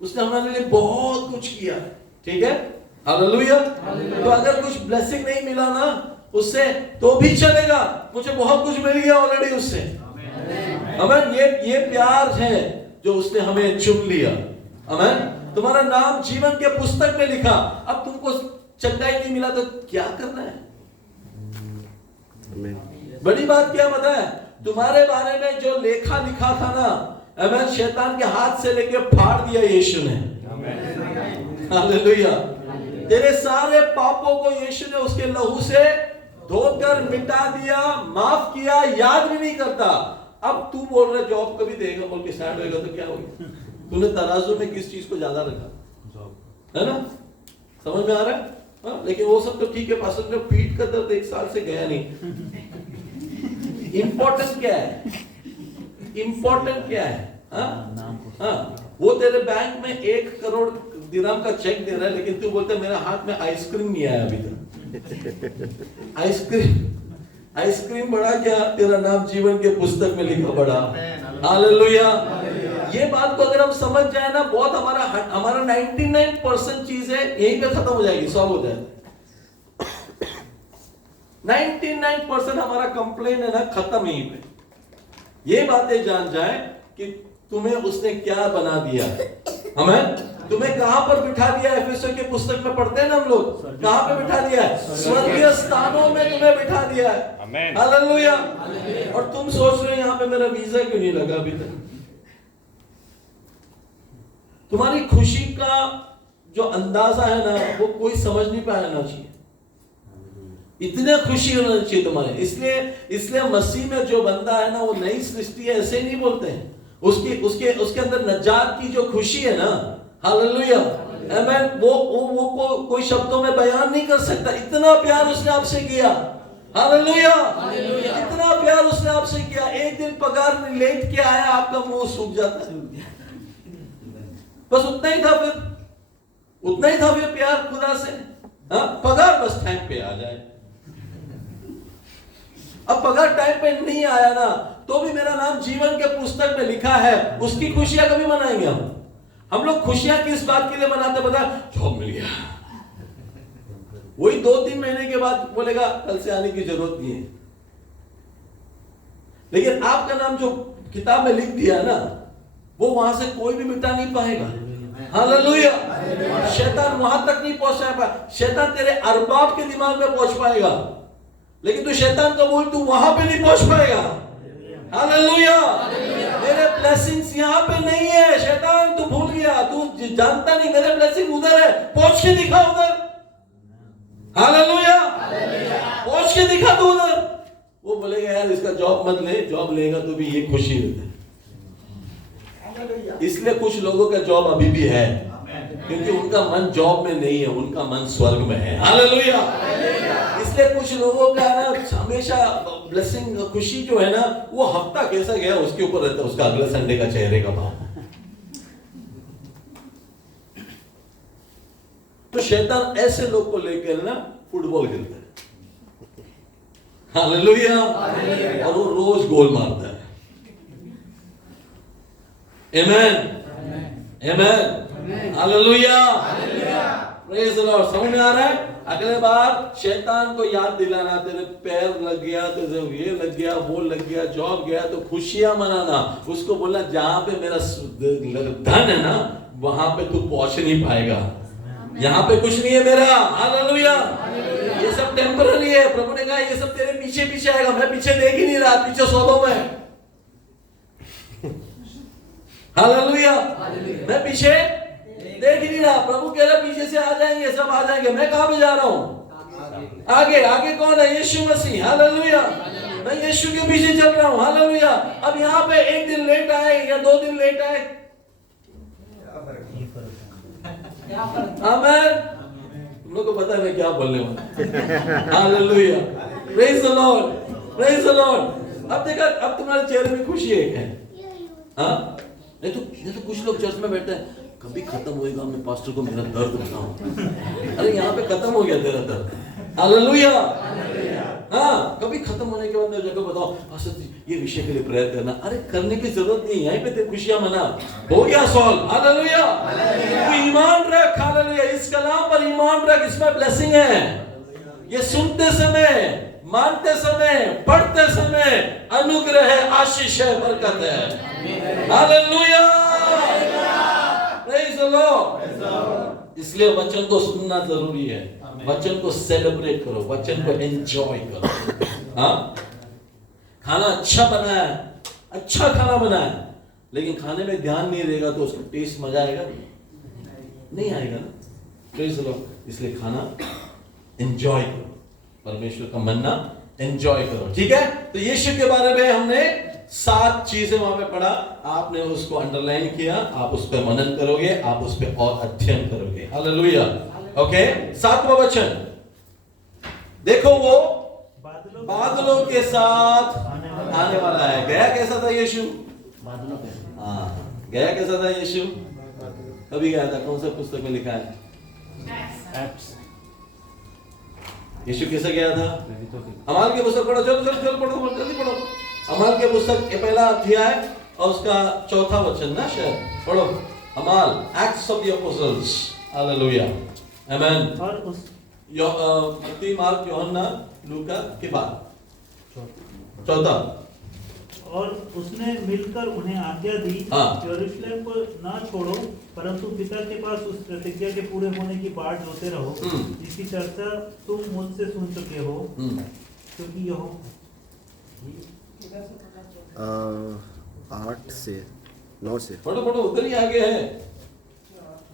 उसने हमारे लिए बहुत कुछ किया, ठीक है, हालेलुया। तो अगर कुछ ब्लेसिंग नहीं मिला ना उससे तो भी चलेगा, मुझे बहुत कुछ मिल गया ऑलरेडी उससे, आमीन। ये प्यार है जो उसने हमें चुन लिया, आमीन। तुम्हारा नाम जीवन के पुस्तक में लिखा, अब तुमको चंगाई नहीं मिला तो क्या करना है? बड़ी बात क्या पता है? तुम्हारे बारे में जो लेखा लिखा था ना, आमीन, शैतान के हाथ से लेके फाड़ दिया यीशु ने, हालेलुया। तेरे सारे पापों को यीशु ने उसके लहू से धोकर मिटा दिया, माफ किया, याद भी नहीं करता। अब तू बोल रहा जॉब कभी देगा बोल के स्टार्ट होगा तो क्या होगा? तूने तराजू में किस चीज को ज्यादा रखा, है ना, समझ में आ रहा है? हाँ, लेकिन वो सब तो ठीक है, पास्टर ने पीठ का दर्द 1 साल से गया नहीं। इंपॉर्टेंट क्या है? इंपॉर्टेंट क्या है? हाँ, वो तेरे बैंक में 1 करोड़ दिरहम का चेक दे रहा है, लेकिन तू बोलता है मेरा हाथ में आइसक्रीम नहीं आया अभी तक। आइसक्रीम बड़ा क्या? तेरा नाम जीवन के पुस्तक में लिखा बड़ा, हालेलुया। ये बात को अगर हम समझ जाए ना, बहुत हमारा 99% चीजें यहीं पे खत्म हो जाएगी, सॉल्व हो जाएगी। 99% हमारा कंप्लेन है ना, खत्म यहीं पे। ये बातें जान जाए कि तुम्हें उसने क्या बना दिया। हमें तुम्हें कहां पर बिठा दिया? एफएसओ के पुस्तक में पढ़ते हैं ना हम लोग, कहां पे बिठा दिया है? स्वर्गीय स्थानों में तुम्हें बिठा दिया है। हालेलुया। और तुम सोच रहे हो यहां पे मेरा वीजा क्यों नहीं लगा अभी तक? तुम्हारी खुशी का जो अंदाजा है ना, वो कोई समझ नहीं पाना चाहिए। इतने खुशी होना चाहिए तुम्हारे। इसलिए मसीह में जो बंदा है ना, वो नई सृष्टि है, ऐसे नहीं बोलते हैं। उसके अंदर नजात की जो खुशी है ना, हालेलुया, आमेन, वो कोई शब्दों में बयान नहीं कर सकता। इतना प्यार उसने आपसे किया, हालेलुया, इतना प्यार उसने आपसे किया। एक दिन पगार लेट के आया, आपका मुंह सूख जाता है। बस उतना ही था फिर प्यार खुदा से। पगार बस टाइम पे आ जाए। अब पगार टाइम पे नहीं आया ना, तो भी मेरा नाम जीवन के पुस्तक में लिखा है, उसकी खुशियां कभी मनाएंगे हम लोग खुशियां किस बात के लिए मनाते पता? जॉब मिल गया। वही 2-3 महीने के बाद बोलेगा कल से आने की जरूरत नहीं है। लेकिन आपका नाम जो किताब में लिख दिया ना, वो वहां से कोई भी मिटा नहीं पाएगा। हालेलुया। शैतान वहां तक नहीं पहुंच पाएगा। शैतान तेरे अरबाब के दिमाग में पहुंच पाएगा, लेकिन तू शैतान को बोल, तू वहां पे नहीं पहुंच पाएगा। हालेलुया। मेरे ब्लेसिंग्स यहाँ पे नहीं है। शैतान तू भूल गया, तू जानता नहीं, मेरे ब्लेसिंग उधर है। पहुंच के दिखा उधर। हालेलुया। पहुंच के दिखा तू उधर। वो बोलेगा यार इसका जॉब मत ले, जॉब लेगा तो भी ये खुशी होता है। इसलिए कुछ लोगों का जॉब अभी भी है, क्योंकि उनका मन जॉब में नहीं है, उनका मन स्वर्ग में है। हालेलुया। इसलिए कुछ लोगों का ना हमेशा ब्लेसिंग, खुशी जो है ना, वो हफ्ता कैसा गया उसके ऊपर रहता है, उसका अगले संडे का चेहरे का भाव। तो शैतान ऐसे लोग को लेकर ना फुटबॉल खेलता है। हालेलुया। और वो रोज गोल मारता है। आमेन, amen, hallelujah, praise the Lord. समझ में आ रहा है? अगले बार शैतान को याद दिलाना, तेरे पैर लग गया, तेरे ये लग गया, वो लग गया, जॉब गया, तो खुशियां मनाना। उसको बोलना जहां पे मेरा धन है ना, वहां पे तू पहुंच नहीं पाएगा। यहाँ पे कुछ नहीं है मेरा। हालेलुया। ये सब टेम्पररी है। प्रभु ने कहा ये सब तेरे पीछे पीछे आएगा। मैं पीछे देख ही नहीं रहा, पीछे सौदों में। हालेलुया। मैं पीछे देख ही नहीं रहा। प्रभु कह रहा पीछे से आ जाएंगे, सब आ जाएंगे। मैं कहां पे जा रहा हूं? आगे कौन है? यीशु मसीह। हालेलुया। मैं यीशु के पीछे चल रहा हूं। हालेलुया। अब यहाँ पे एक दिन लेट आए या 2 दिन लेट आए, आमेन, तुम लोग को पता है मैं क्या बोलने वाला। Hallelujah. Praise the lord, praise the Lord. अब देखा, अब तुम्हारे चेहरे में खुशी है। हाँ, नहीं तो कुछ लोग चर्च में बैठते हैं, कभी खत्म होएगा मैं पास्टर को मेरा दर्द बताऊं। अरे यहाँ पे खत्म हो गया तेरा दर्द। हालेलुया। हाँ, कभी खत्म होने के बाद मैं जगह बताओ पास्टर जी ये विषय के लिए प्रेयर करना। अरे करने की जरूरत नहीं, यहीं पे तेरी खुशियां मना। हो गया सॉल्व। हालेलुया। तू ईमान रख। हालेलुया। इस कलाम पर ईमान रख, इसमें ब्लेसिंग है। ये सुनते समय, मानते समय, पढ़ते समय अनुग्रह है, आशीष है, बरकत है। हालेलुया। Praise the Lord. इसलिए वचन को सुनना जरूरी है। वचन को सेलिब्रेट करो, वचन को एंजॉय करो। हाँ, खाना अच्छा बना है, अच्छा खाना बना है, लेकिन खाने में ध्यान नहीं रहेगा तो उसका टेस्ट मजा आएगा नहीं आएगा ना। Praise the Lord. इसलिए खाना एंजॉय करो, परमेश्वर का मन्ना एंजॉय करो। ठीक है। तो यीशु के बारे में हमने 7 चीजें वहां पे पढ़ा। आपने उसको अंडरलाइन किया, आप उस पर मनन करोगे, आप उस पर और अध्ययन करोगे। हालेलुया। ओके। 7वां वचन देखो, वो बादलों के साथ आने वाला है। गया कैसा था यीशु? बादलों पे। हाँ, गया कैसा था यीशु? कभी गया था? कौन सा पुस्तक में लिखा है? एक्ट्स। यीशु कैसे गया था? अमाल के पुस्तक पढ़ो, चलो पढ़ो, जल्दी पढ़ो। अमाल के पुस्तक के पहला अध्याय और उसका 4था वचन ना, शायद पढ़ो। Amaal, acts of the apostles. Hallelujah, amen. और मत्ती, मार्क, यूहन्ना, लूका के बाद चौथा। और उसने मिलकर उन्हें आज्ञा दी, हाँ। यरूशलेम को ना छोड़ो, परंतु पिता के पास उस प्रतिज्ञा के पूरे होने की बाट जोते रहो, जिसकी चर्चा तुम मुझसे सुन चुके हो, क्योंकि यह 8 से 9 से पढ़ो पढ़ो, उधर ही आगे है,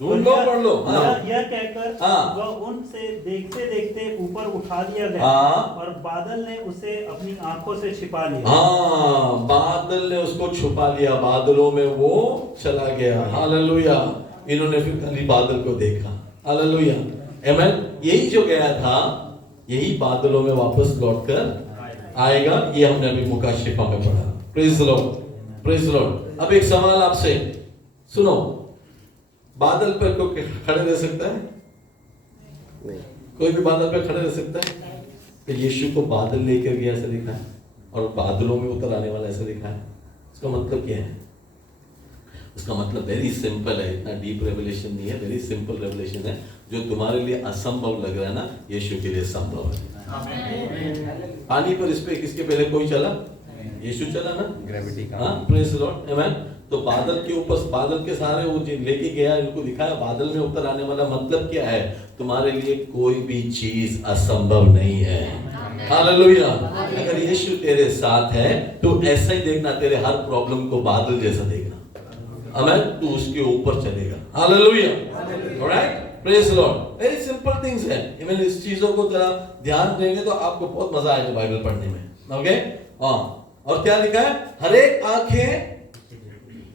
ढूंढ लो, पढ़ लो। हाँ। यह कहकर हाँ। वह उनसे देखते देखते ऊपर उठा लिया गया, हाँ। और बादल ने उसे अपनी आंखों से छिपा लिया। हाँ, बादल ने उसको छुपा लिया, बादलों में वो चला गया। हालेलुया। इन्होंने फिर खाली बादल को देखा। हालेलुया, आमीन। यही जो गया था, यही बादलों में वापस लौट कर आएगा। ये हमने अभी मुकाशिफा में पढ़ा। Praise the lord, praise the Lord. अब एक सवाल आपसे, सुनो, बादल पर कोई खड़े रह सकता है? नहीं। कोई भी बादल पे खड़े रह सकता है? तो यीशु को बादल लेकर गया ऐसा लिखा है, और बादलों में उतर आने वाला ऐसा लिखा है। उसका मतलब क्या है? उसका मतलब वेरी सिंपल है, इतना डीप रेवलेशन नहीं है, वेरी सिंपल रेवलेशन है। जो तुम्हारे लिए असंभव लग रहा है ना, यीशु के लिए संभव है। पानी पर इस पे किसके पहले कोई चला? यीशु चला ना, ग्रेविटी का। हाँ, प्रेज द लॉर्ड, आमीन। तो बादल के ऊपर, बादल के सहारे वो लेके गया, इनको दिखाया बादल में उतर आने वाला। मतलब क्या है? तुम्हारे लिए कोई भी चीज असंभव नहीं है। हालेलुया। अगर यीशु तेरे साथ है तो ऐसा ही देखना, तेरे हर प्रॉब्लम को बादल जैसा देखना, आमीन। तू उसके ऊपर चलेगा। Hallelujah, alright, praise the Lord. Very simple things है। इवन इस चीजों को जरा ध्यान देंगे तो आपको बहुत मजा आएगा बाइबल पढ़ने में। ओके, हाँ। और क्या लिखा है? हर एक आंखें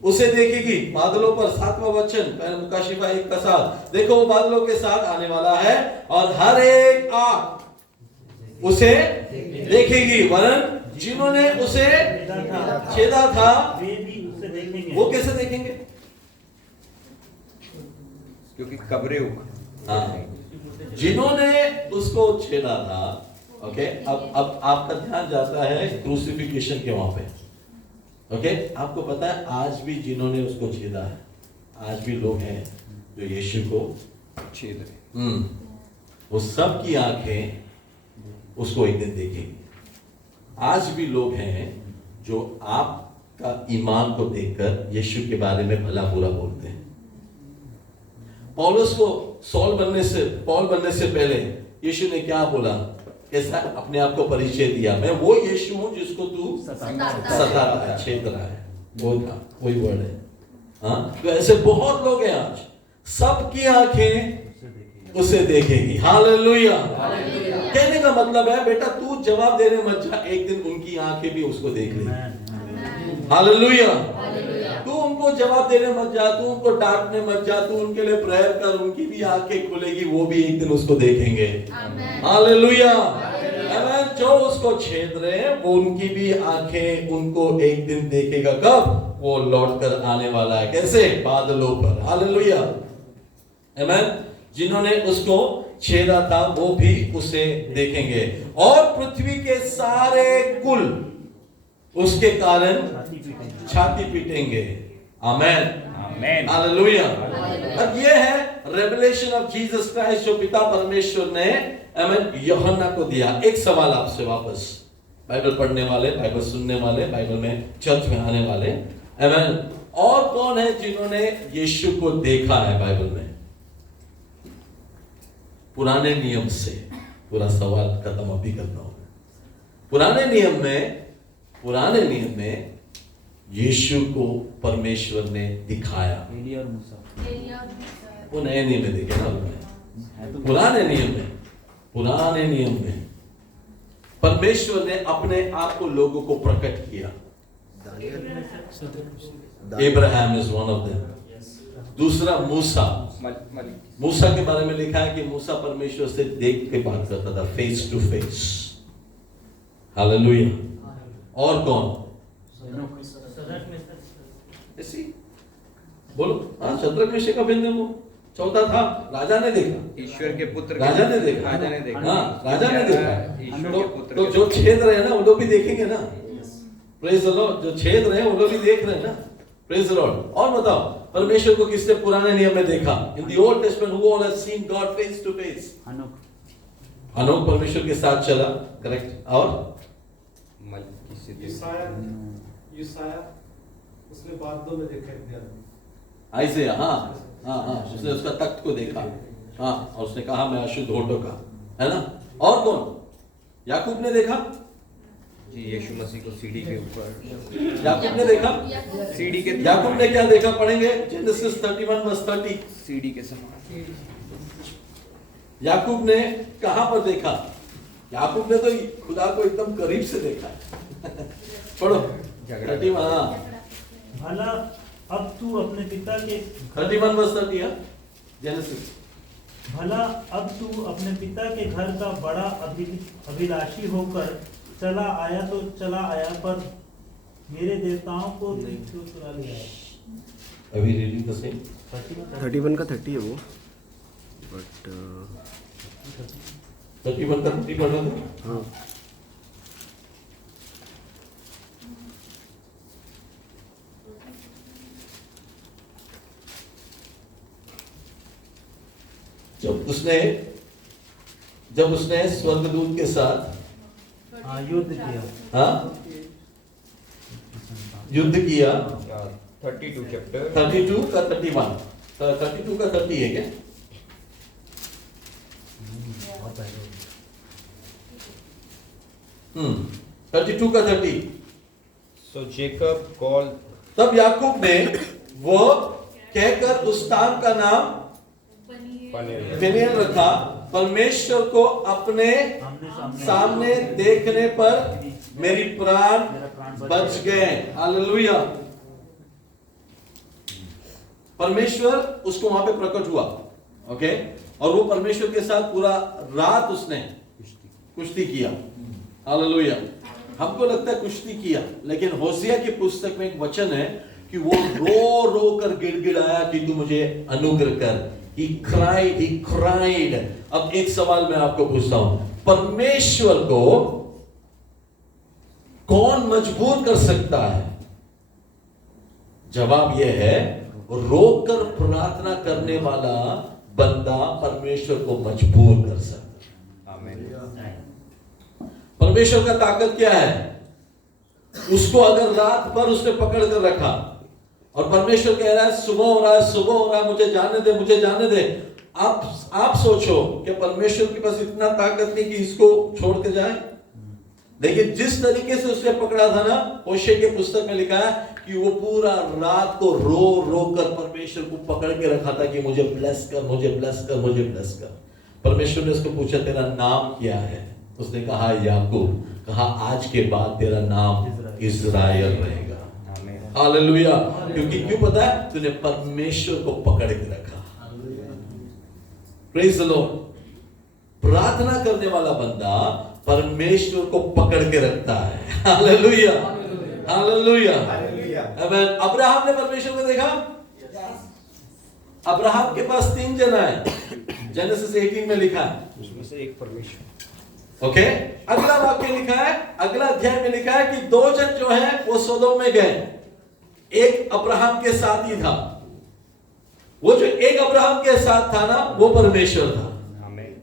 उसे देखेगी। बादलों पर 7वां वचन, पहले मुकाशिफा 1 का 7। देखो वो बादलों के साथ आने वाला है, और हर एक आंख उसे देखेगी, वरन जिन्होंने उसे छेदा था वे भी उसे देखेंगे। वो कैसे देखेंगे? क्योंकि कब्रें उख। हाँ, जिन्होंने उसको छेदा था। ओके, अब आपका ध्यान जाता है क्रूसिफिकेशन के वहां पे। ओके, आपको पता है आज भी जिन्होंने उसको छेदा है, आज भी लोग हैं जो यीशु को छेद रहे। वो सब की आंखें उसको एक दिन देखेंगी। आज भी लोग हैं जो आपका ईमान को देखकर यीशु के बारे में भला बुरा बोलते हैं। पौलुस को पौल बनने से पहले यीशु ने क्या बोला? कैसा अपने आप को परिचय दिया? मैं वो यीशु हूं जिसको तू सताता है, छेद रहा है। वो था, वही वर्ड है। हाँ, तो ऐसे बहुत लोग हैं आज, सबकी आंखें उसे देखेगी। हालेलुया। कहने का मतलब है, बेटा तू जवाब देने मत जा, एक दिन उनकी आंखें भी उसको देख लेंगी। हालेलुया। तू उनको जवाब देने मत जा, तू उनको डांटने मत जा, तू उनके लिए प्रेयर कर, उनकी भी आंखें खुलेगी, वो भी एक दिन उसको देखेंगे। हालेलुया, आमीन। जो उसको छेद रहे हैं वो उनकी भी आंखें उनको एक दिन देखेगा। कब? वो लौट कर आने वाला है। कैसे? बादलों पर। हालेलुया, आमीन। जिन्होंने उसको छेदा था वो भी उसे देखेंगे, और पृथ्वी के सारे कुल उसके कारण छाती पीटेंगे। आमेन, आमेन, हालेलुया। अब ये है रेवलेशन ऑफ जीसस क्राइस्ट जो पिता परमेश्वर ने आमेन यूहन्ना को दिया। एक सवाल आपसे वापस, बाइबल पढ़ने वाले, बाइबल सुनने वाले, बाइबल में चर्च में आने वाले, आमेन, और कौन है जिन्होंने यीशु को देखा है बाइबल में? पुराने नियम से पूरा सवाल खत्म अभी करता हूं। पुराने नियम में यीशु को परमेश्वर ने दिखाया। वो नए नियम में देखे ना उन्होंने। पुराने नियम में परमेश्वर ने अपने आप को लोगों को प्रकट किया। Abraham is one of them. दूसरा मूसा के बारे में लिखा है कि मूसा परमेश्वर से देख के बात करता था, फेस टू फेस। हालेलुया। और कौन? बोलो। हाँ, शद्रक मेशक अबेदनगो। चौथा था राजा ने देखा, ईश्वर के पुत्र, राजा ने देखा। राजा ने देखा। हाँ, राजा ने देखा। ईश्वर के पुत्र तो जो छेद रहे हैं ना वो लोग भी देखेंगे ना। Praise the Lord. जो छेद रहे हैं वो लोग भी देख रहे हैं ना। Praise the Lord. और बताओ, परमेश्वर को किसने पुराने नियम में देखा? In the Old Testament who all have seen God face to face? हनोक परमेश्वर के साथ चला, करेक्ट। और यूसाया उसने बादलों में देखा एक आदमी। आइज़ाया, हाँ, उसने उसका तख्त को देखा, हाँ, और उसने कहा मैं अशुद्ध होठों का, है ना। और कौन? याकूब ने देखा, जी यीशु मसीह को सीढ़ी के ऊपर, याकूब ने देखा, सीढ़ी के, याकूब ने क्या देखा? पढ़ेंगे जेनेसिस 31:30। सीढ़ी के समान। याकूब ने कहां पर देखा? याकूब ने तो खुदा को एकदम करीब से देखा। पढ़ो 31, भला अब तू अपने पिता के 31:30, जेनेसिस। भला अब तू अपने पिता के घर का बड़ा अभिलाषी होकर चला आया तो चला आया, पर मेरे देवताओं को क्यों चुरा लिया है। अभी रीडिंग द सेम 31 का 30 है वो, बट 31 का 30 पढ़ रहे थे। हाँ जब उसने स्वर्गदूत के साथ युद्ध किया, हाँ, युद्ध किया। 32 चैप्टर 32 का 31, 32 का 30 है क्या? बहुत है। 32 का 30। सो जेकब कॉल, तब याकूब ने वो कहकर उस स्थान का नाम पनीएल रखा, परमेश्वर को अपने सामने देखने पर मेरी प्राण बच गए। हालेलुया। परमेश्वर उसको वहां पे प्रकट हुआ, ओके, और वो परमेश्वर के साथ पूरा रात उसने कुश्ती किया। हालेलुया। हमको लगता है कुश्ती किया, लेकिन होसिया की पुस्तक में एक वचन है कि वो रो रो कर गिड़गिड़ाया कि तू मुझे अनुग्रह कर। He cried. अब एक सवाल मैं आपको पूछता हूं, परमेश्वर को कौन मजबूर कर सकता है? जवाब यह है, रोकर प्रार्थना करने वाला बंदा परमेश्वर को मजबूर कर सकता है। आमीन। परमेश्वर का ताकत क्या है? उसको अगर रात भर उसने पकड़ कर रखा और परमेश्वर कह रहा है सुबह हो रहा है, मुझे जाने दे। आप सोचो कि परमेश्वर के पास इतना ताकत नहीं कि इसको छोड़ के जाए। देखिए जिस तरीके से उसने पकड़ा था ना, होशे के पुस्तक में लिखा है कि वो पूरा रात को रो कर परमेश्वर को पकड़ के रखा था कि मुझे ब्लेस कर। परमेश्वर ने उसको पूछा तेरा नाम क्या है? उसने कहा याकूब। कहा आज के बाद तेरा नाम इज़राइल रहेगा। हालेलुया। क्योंकि क्यों पता है? तूने परमेश्वर को पकड़ के रखा। Praise the Lord. प्रार्थना करने वाला बंदा परमेश्वर को पकड़ के रखता है। हालेलुया, हालेलुया, आमीन। अब्राहम ने परमेश्वर को देखा। अब्राहम के पास 3 जन है, जेनेसिस 18 में लिखा है, उसमें से एक परमेश्वर। ओके। अगला वाक्य लिखा है, अगला अध्याय में लिखा है कि 2 जन जो है वो सोदोम में गए, एक अब्राहम के साथ ही था। वो जो एक अब्राहम के साथ था ना, वो परमेश्वर था। आमीन।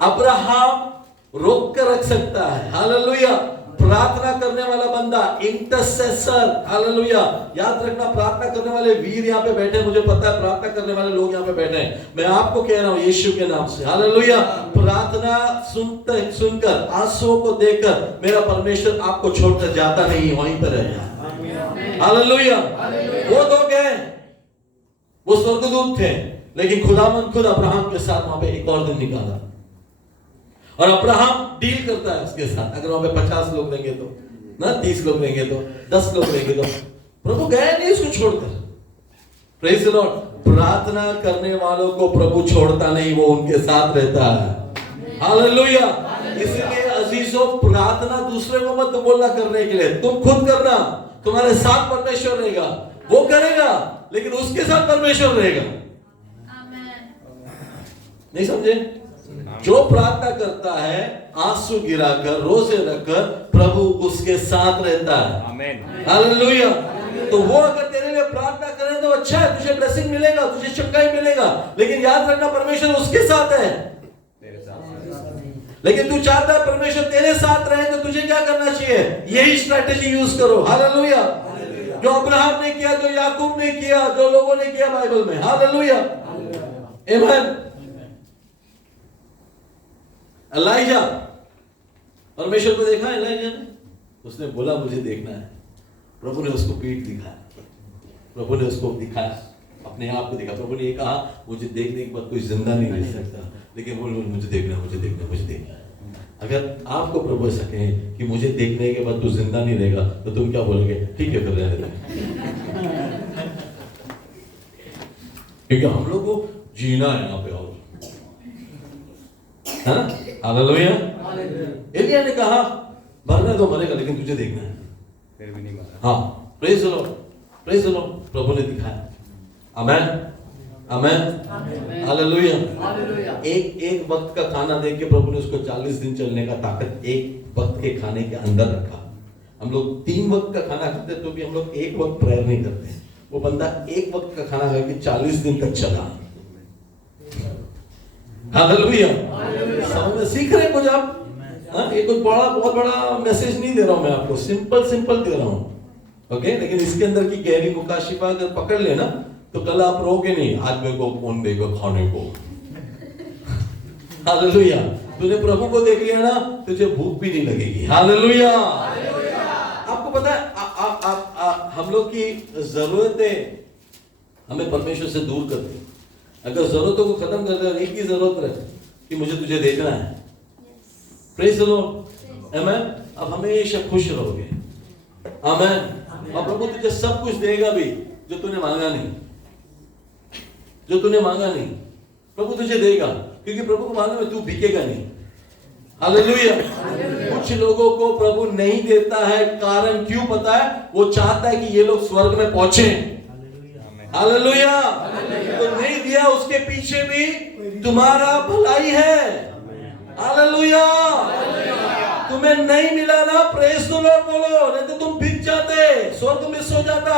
अब्राहम रोक कर रख सकता है। हालेलुया। प्रार्थना करने वाला बंदा, इंटरसेसर। हालेलुया। याद रखना, प्रार्थना करने वाले वीर यहाँ पे बैठे, मुझे पता है प्रार्थना करने वाले लोग यहाँ पे बैठे हैं। मैं आपको कह रहा हूँ यीशु के नाम से, हालेलुया, प्रार्थना सुनकर, आंसुओं को देखकर मेरा परमेश्वर आपको छोड़कर जाता नहीं, वहीं पर रहता है। हालेलुया। वो 2 गए, वो स्वर्गदूत थे, लेकिन खुदावंद खुद अब्राहम के साथ वहां पे एक और दिन निकाला, और अब्राहम डील करता है उसके साथ। अगर वहां पे 50 लोग रहेंगे तो ना, 30 लोग रहेंगे तो, 10 लोग रहेंगे तो, प्रभु गए नहीं उसको छोड़कर। Praise the Lord. प्रार्थना करने वालों को प्रभु छोड़ता नहीं, वो उनके साथ रहता है। हालेलुया। इसलिए अजीजों, प्रार्थना दूसरे को मत बोलना करने के लिए, तुम खुद करना। तुम्हारे साथ परमेश्वर रहेगा, वो करेगा, लेकिन उसके साथ परमेश्वर रहेगा। नहीं समझे? जो प्रार्थना करता है आंसू गिराकर, रोजे रखकर, प्रभु उसके साथ रहता है। आमीन। हालेलुया। तो वो अगर तेरे लिए प्रार्थना करे तो अच्छा है, तुझे ब्लेसिंग मिलेगा, तुझे चंगाई मिलेगा, लेकिन याद रखना परमेश्वर उसके साथ है। तेरे साथ लेकिन तू चाहता है परमेश्वर तेरे साथ रहे, तो तुझे क्या करना चाहिए? यही स्ट्रेटेजी यूज करो। हालेलुया। जो अब्राहम ने किया, जो याकूब ने किया, जो लोगों ने किया बाइबल में। हालेलुया, आमीन। एलाइजा, परमेश्वर को देखा एलाइजा ने, उसने बोला मुझे देखना है। प्रभु ने उसको पीठ दिखाया, प्रभु ने उसको दिखाया, अपने आप को दिखा। प्रभु ने ये कहा मुझे देखने के बाद कोई जिंदा नहीं रह सकता, लेकिन बोल मुझे देखना, मुझे देखना, मुझे देखना। अगर आपको प्रभु ऐसा कहे कि मुझे देखने के बाद तू जिंदा नहीं रहेगा, तो तुम क्या बोलोगे? ठीक है फिर रहने दे। क्योंकि हम लोग को जीना है यहाँ पे, और है ना? हालेलुया। एलिया ने कहा मरना तो मरेगा, लेकिन तुझे देखना है। फिर भी नहीं मारा। हाँ, praise the lord, praise the lord. प्रभु ने दिखाया। Amen, amen, hallelujah. एक वक्त का खाना देख के प्रभु ने उसको 40 दिन चलने का ताकत एक वक्त के खाने के अंदर रखा। हम लोग 3 वक्त का खाना खाते, तो भी हम लोग एक वक्त प्रेयर नहीं करते। वो बंदा एक वक्त का खाना खा के 40 दिन तक चला। हालेलुया। समझ में सीख रहे कुछ आप? ये कुछ बड़ा बहुत बड़ा मैसेज नहीं दे रहा हूं मैं आपको, सिंपल दे रहा हूं, ओके? लेकिन इसके अंदर की गहरी मुकाशिफा अगर पकड़ लेना, तो कल आप रोगे नहीं आज मेरे को कौन देगा खाने को। हालेलुया। तूने प्रभु को देख लिया ना, तुझे भूख भी नहीं लगेगी। हालेलुया। आपको पता है हम लोग की जरूरतें हमें परमेश्वर से दूर करती। अगर जरूरतों को खत्म कर दे, एक ही जरूरत रहे कि मुझे तुझे देखना है। प्रेज द लॉर्ड, आमेन। अब हमेशा खुश रहोगे, आमेन। और प्रभु तुझे सब कुछ देगा भी जो तूने मांगा नहीं, जो तूने मांगा नहीं प्रभु तुझे देगा, क्योंकि प्रभु को मालूम है तू बिकेगा नहीं। हालेलुया। कुछ लोगों को प्रभु नहीं देता है, कारण क्यों पता है? वो चाहता है कि ये लोग स्वर्ग में पहुंचे। हालेलुया। तो नहीं दिया, उसके पीछे भी तुम्हारा भलाई है। हालेलुया। तुम्हें नहीं मिला ना, प्रेज द लॉर्ड बोलो, नहीं तो तुम बिक जाते, स्वर्ग मिस हो जाता।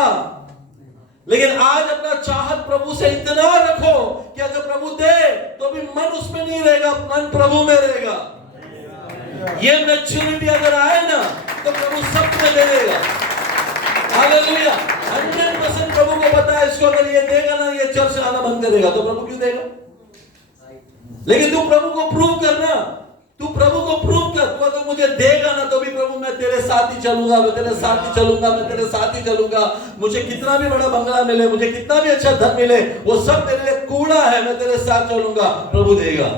लेकिन आज अपना चाहत प्रभु से इतना रखो कि अगर प्रभु दे तो भी मन उसमें नहीं रहेगा, मन प्रभु में रहेगा। ये मैच्योरिटी अगर आए ना, तो प्रभु सब में दे देगा। हालेलुया। 100% प्रभु को पता है इसको अगर ये देगा ना, ये चर्च आना बंद करेगा, तो प्रभु क्यों देगा? लेकिन तू प्रभु को प्रूव करना, तू प्रभु को प्रूव कर। तू अगर मुझे देगा ना, तो भी प्रभु मैं तेरे साथ ही चलूंगा, मैं तेरे साथ ही चलूंगा, मैं तेरे साथ ही चलूंगा। मुझे कितना भी बड़ा बंगला मिले, मुझे कितना भी अच्छा धन मिले, वो सब तेरे लिए कूड़ा है, मैं तेरे साथ चलूंगा। प्रभु देगा।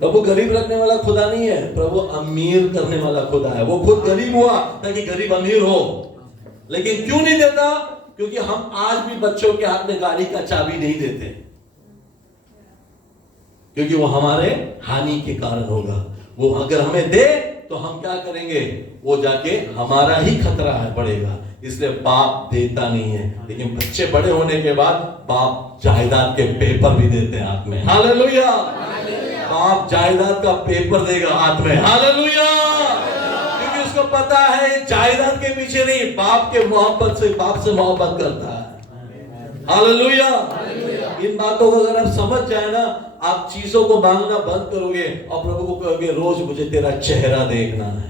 प्रभु गरीब रखने वाला खुदा नहीं है, प्रभु अमीर करने वाला खुदा है। वो खुद गरीब हुआ ताकि गरीब अमीर हो। लेकिन क्यों नहीं देता? क्योंकि हम आज भी बच्चों के हाथ में गाड़ी का चाबी नहीं देते, क्योंकि वो हमारे हानि के कारण होगा। वो अगर हमें दे तो हम क्या करेंगे? वो जाके हमारा ही खतरा है पड़ेगा। इसलिए बाप देता नहीं है, लेकिन बच्चे बड़े होने के बाद बाप जायदाद के पेपर भी देते हैं हाथ में। हालेलुया। बाप जायदाद का पेपर देगा हाथ में। हालेलुया। क्योंकि उसको पता है जायदाद के पीछे नहीं, बाप के मोहब्बत से, बाप से मोहब्बत करता है। हालेलुया। इन बातों को अगर आप समझ जाए ना, आप चीजों को मांगना बंद करोगे और प्रभु को कहोगे रोज मुझे तेरा चेहरा देखना है।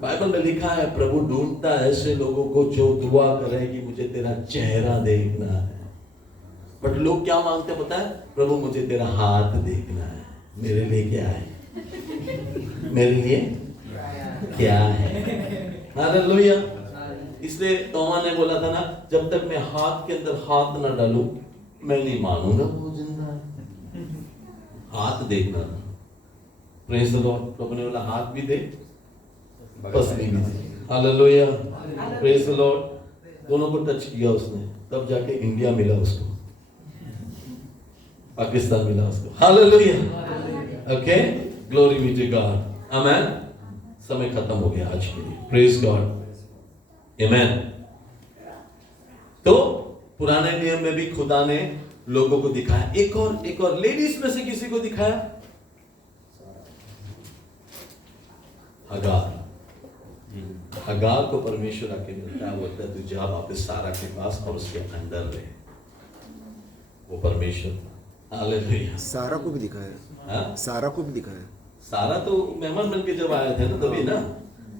बाइबल में लिखा है प्रभु ढूंढता है ऐसे लोगों को जो दुआ करे कि मुझे तेरा चेहरा देखना है। बट लोग क्या मांगते पता है? प्रभु मुझे तेरा हाथ देखना है। मेरे लिए क्या है? मेरे लिए क्या है? हालेलुया। इसलिए तोमा ने बोला था ना, जब तक मैं हाथ के अंदर हाथ ना डालूं मैं नहीं मानूंगा वो जिंदा है। हाथ देखना। Praise the lord. प्रभु ने बोला हाथ भी दे, पसली भी दे। हालेलुया। Praise the Lord. दोनों को टच किया उसने, तब जाके इंडिया मिला उसको, पाकिस्तान मिला उसको। Hallelujah. Okay, glory be to God. Amen. समय खत्म हो गया आज के लिए। Praise God, amen. तो पुराने नियम में भी खुदा ने लोगों को दिखाया। एक और लेडीज में से किसी को दिखाया, हगार को परमेश्वर आके मिलता है, बोलता है तू जा वापस सारा के पास और उसके अंदर रहे। वो परमेश्वर हालेलुया। सारा को भी दिखाया, हाँ? सारा को भी दिखाया। सारा तो मेहमान बन के जब आए थे ना तभी ना,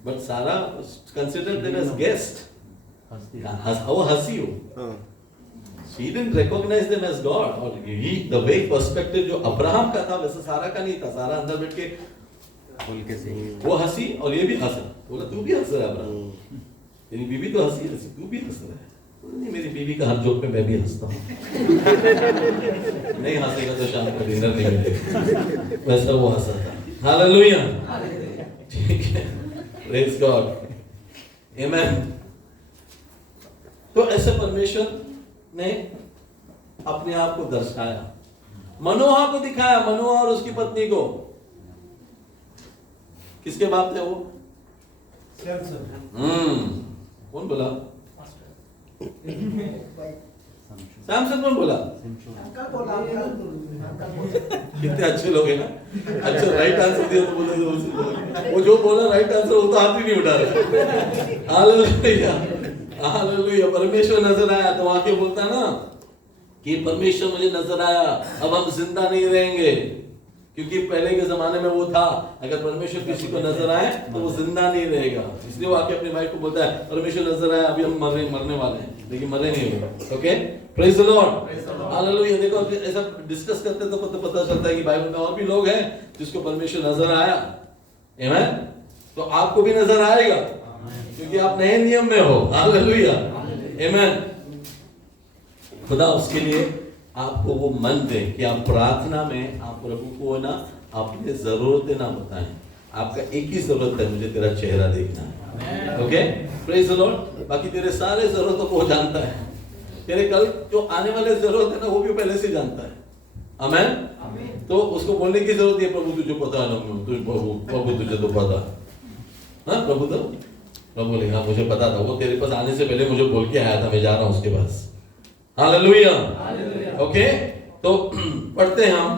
बट सारा कंसिडर्ड देम एज गेस्ट। वो हंसी हो, हाँ, she didn't recognize them as God, और he the way perspective जो अब्राहम का था वैसे सारा का नहीं था। सारा अंदर बैठ के बोल के सही वो हंसी और ये भी हंसा, बोला तू भी हंस रहा है अब्राहम, तेरी बीवी तो हंसी हंसी, तू भी हंस रहा है। नहीं, मेरी बीवी का हर जोक पे मैं भी हंसता हूँ। नहीं हंसेगा तो शाम को डिनर नहीं मिलेगा, वैसा वो हंसा था। हालेलुया, ठीक है, प्रेज गॉड, आमेन। तो ऐसे परमेश्वर ने अपने आप को दर्शाया, मनोहा को दिखाया, मनोहा और उसकी पत्नी को। किसके बाप थे वो? कौन बोला? सैमसन कौन बोला? कितने अच्छे लोग हैं ना, अच्छा राइट आंसर दिया तो बोले वो जो बोला राइट आंसर वो तो हाथ ही नहीं उठा रहे। Hallelujah, hallelujah. परमेश्वर नजर आया तो आके बोलता ना कि परमेश्वर मुझे नजर आया, अब हम जिंदा नहीं रहेंगे, क्योंकि पहले के जमाने में वो था, अगर परमेश्वर किसी को नजर आए तो वो जिंदा नहीं रहेगा। इसलिए वो आके अपनी वाइफ को बोलता है परमेश्वर नजर आया, अभी हम मरने वाले हैं, लेकिन मरे नहीं होंगे। Okay, praise the Lord, hallelujah. देखो ऐसा डिस्कस करते तो पता चलता है कि बाइबल में और भी लोग हैं जिसको परमेश्वर नजर आया। आमेन। तो आपको भी नजर आएगा क्योंकि आप नए नियम में हो। हालेलुया, आमेन। खुदा उसके लिए आपको वो मन दे कि आप प्रार्थना में आप प्रभु को ना अपनी जरूरतें ना बताएं। आपका एक ही जरूरत है, मुझे तेरा चेहरा देखना है। Okay, praise the Lord. बाकी तेरे सारे जरूरतों को वो जानता है, तेरे कल जो आने वाले जरूरत है ना वो भी पहले से जानता है। आमेन। तो उसको बोलने की जरूरत है, प्रभु तुझे पता है ना, तुझे प्रभु तुझे तो पता। हाँ प्रभु, तो प्रभु बोलेगा मुझे पता था, वो तेरे पास आने से पहले मुझे बोल के आया था, मैं जा रहा हूँ उसके पास। Hallelujah, okay. तो पढ़ते हैं हम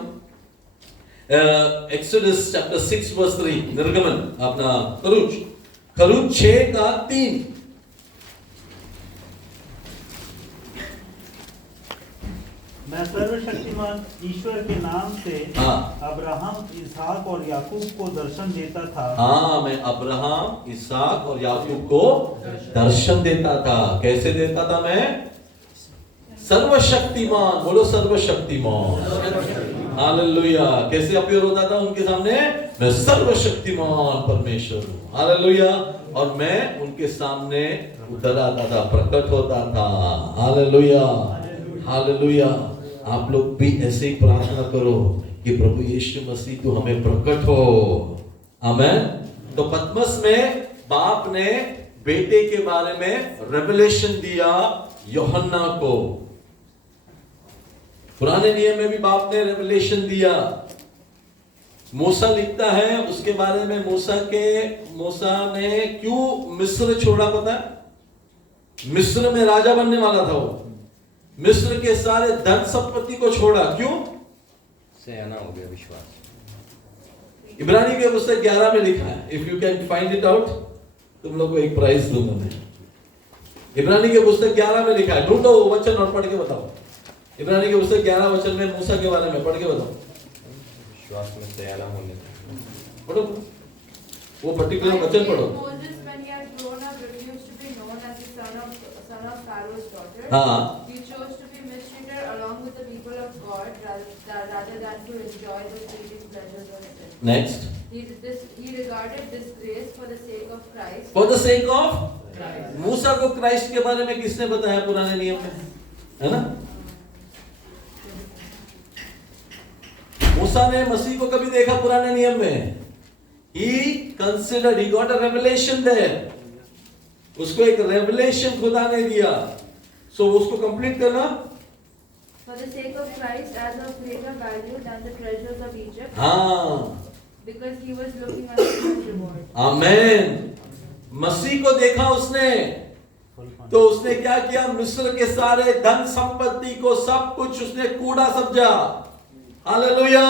एक्सोडस चैप्टर 6 वर्स 3, निर्गमन अपना खरूज 6:3। मैं सर्वशक्तिमान ईश्वर के नाम से अब्राहम, इसहाक और याकूब को दर्शन देता था। हाँ, मैं अब्राहम, इसहाक और याकूब को दर्शन देता था। कैसे देता था मैं? सर्वशक्तिमान, बोलो सर्वशक्तिमान। हालेलुया। कैसे अपीयर होता था उनके सामने? मैं सर्वशक्तिमान परमेश्वर हूँ। हालेलुया। और मैं उनके सामने उतर आता था, प्रकट होता था। Hallelujah, hallelujah. आप लोग भी ऐसे ही प्रार्थना करो कि प्रभु यीशु मसीह तू हमें प्रकट हो। आमेन। तो पतमस में बाप ने बेटे के बारे में रेवलेशन दिया यूहन्ना को। पुराने नियम में भी बाप ने रेवलेशन दिया। मूसा लिखता है उसके बारे में, मूसा ने क्यों मिस्र छोड़ा पता है? मिस्र में राजा बनने वाला था वो, मिस्र के सारे धन संपत्ति को छोड़ा। क्यों? सयाना हो गया विश्वास। इब्रानी के पुस्तक 11 में लिखा है, if you can find it out, तुम लोग को एक प्राइज दूंगा मैं। इब्रानी के पुस्तक 11 में लिखा है, ढूंढो वो वचन और पढ़ के बताओ। इब्रानी के पुस्तक 11 वचन में मूसा के बारे में पढ़ के बताओ। विश्वास में सयाना होने पढ़ो, वो पर्टिकुलर वचन पढ़ो। हाँ, next, he regarded disgrace for the sake of Christ. for the sake of मूसा को क्राइस्ट के बारे में किसने बताया पुराने नियम में? है ना? मूसा ने मसीह को कभी देखा पुराने नियम में? He considered, he got a revelation there. उसको एक रेवलेशन खुदा ने दिया। सो उसको कंप्लीट करना। For the sake of Christ as of greater value than the treasures of Egypt. हाँ, Because he was looking at the reward. आमेन। मसीह को देखा उसने, तो उसने क्या किया? मिस्र के सारे धन संपत्ति को, सब कुछ उसने कूड़ा समझा। हालेलुया।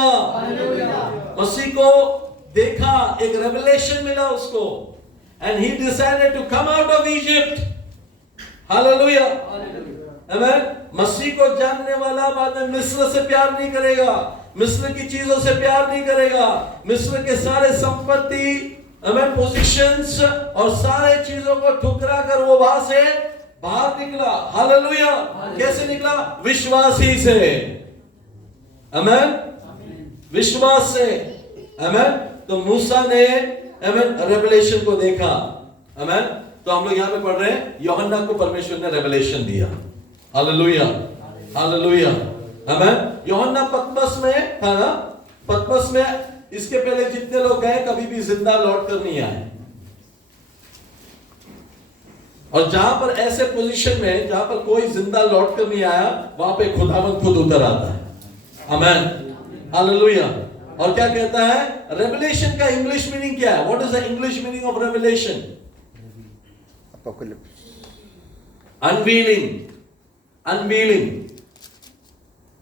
मसीह को देखा, एक रेवलेशन मिला उसको, and he decided to come out of Egypt. Hallelujah. Amen, मसीह को जानने वाला बाद में मिस्र से प्यार नहीं करेगा, मिस्र की चीजों से प्यार नहीं करेगा, मिस्र के सारे संपत्ति, आमेन, पोजीशंस और सारे चीजों को ठुकरा कर वो वहां से बाहर निकला। हालेलुया। कैसे निकला? विश्वास ही से, आमेन, विश्वास से, आमेन। तो मूसा ने, आमेन, रेवलेशन को देखा, आमेन। तो हम लोग यहां पे पढ़ रहे हैं यूहन्ना को परमेश्वर ने रेवलेशन दिया। हालेलुया, हालेलुया, आमेन। यूहन्ना पतमस में था ना, पतमस में इसके पहले जितने लोग गए कभी भी जिंदा लौट कर नहीं आए। और जहां पर ऐसे पोजीशन में जहां पर कोई जिंदा लौट कर नहीं आया, वहां पे खुदावंद खुद उतर आता है। आमेन, हालेलुया। और क्या कहता है? रेवलेशन का इंग्लिश मीनिंग क्या है? What is the English meaning of revelation? Unveiling, unveiling.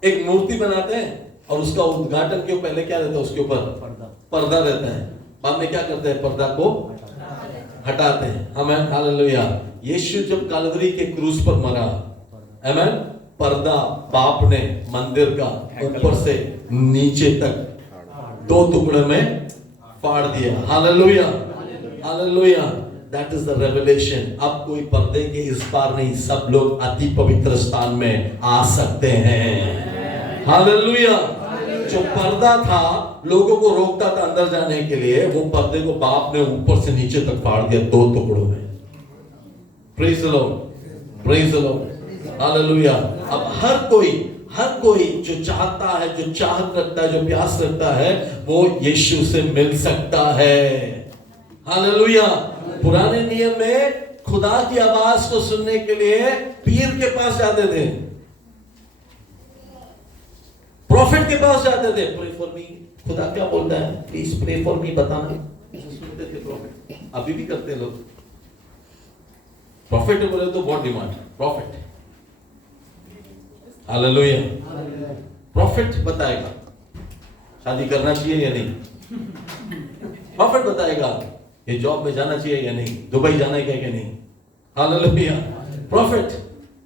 एक मूर्ति बनाते हैं और उसका उद्घाटन के पहले क्या रहता है? उसके ऊपर पर्दा रहता है। बाद में क्या करते हैं? पर्दा को हटाते हैं। आमेन, हालेलुया। यीशु जब कालवरी के क्रूस पर मरा, आमेन, पर्दा बाप ने मंदिर का ऊपर से नीचे तक 2 टुकड़े में फाड़ दिया। Hallelujah, hallelujah. That is the revelation. अब कोई पर्दे के इस पार नहीं, सब लोग अति पवित्र स्थान में आ सकते हैं। हालेलुया। जो पर्दा था लोगों को रोकता था अंदर जाने के लिए, वो पर्दे को बाप ने ऊपर से नीचे तक फाड़ दिया 2 टुकड़ों में। Praise the lord, praise the Lord, hallelujah. अब हर कोई जो चाहता है, जो चाहत रखता है, जो प्यास रखता है, वो यीशु से मिल सकता है। हालेलुया। पुराने नियम में खुदा की आवाज को सुनने के लिए पीर के पास जाते थे, प्रॉफिट के पास जाते थे। प्रे फॉर मी, खुदा क्या बोलता है, प्लीज प्रे फॉर मी, बताना। सुनते थे प्रॉफिट। अभी भी करते लोग। प्रॉफिट बोले तो बहुत डिमांड, प्रॉफिट। हालेलुया। प्रॉफिट बताएगा शादी करना चाहिए या नहीं, प्रॉफिट बताएगा ये जॉब में जाना चाहिए या नहीं, दुबई जाना है क्या नहीं। हालेलुया, प्रॉफिट,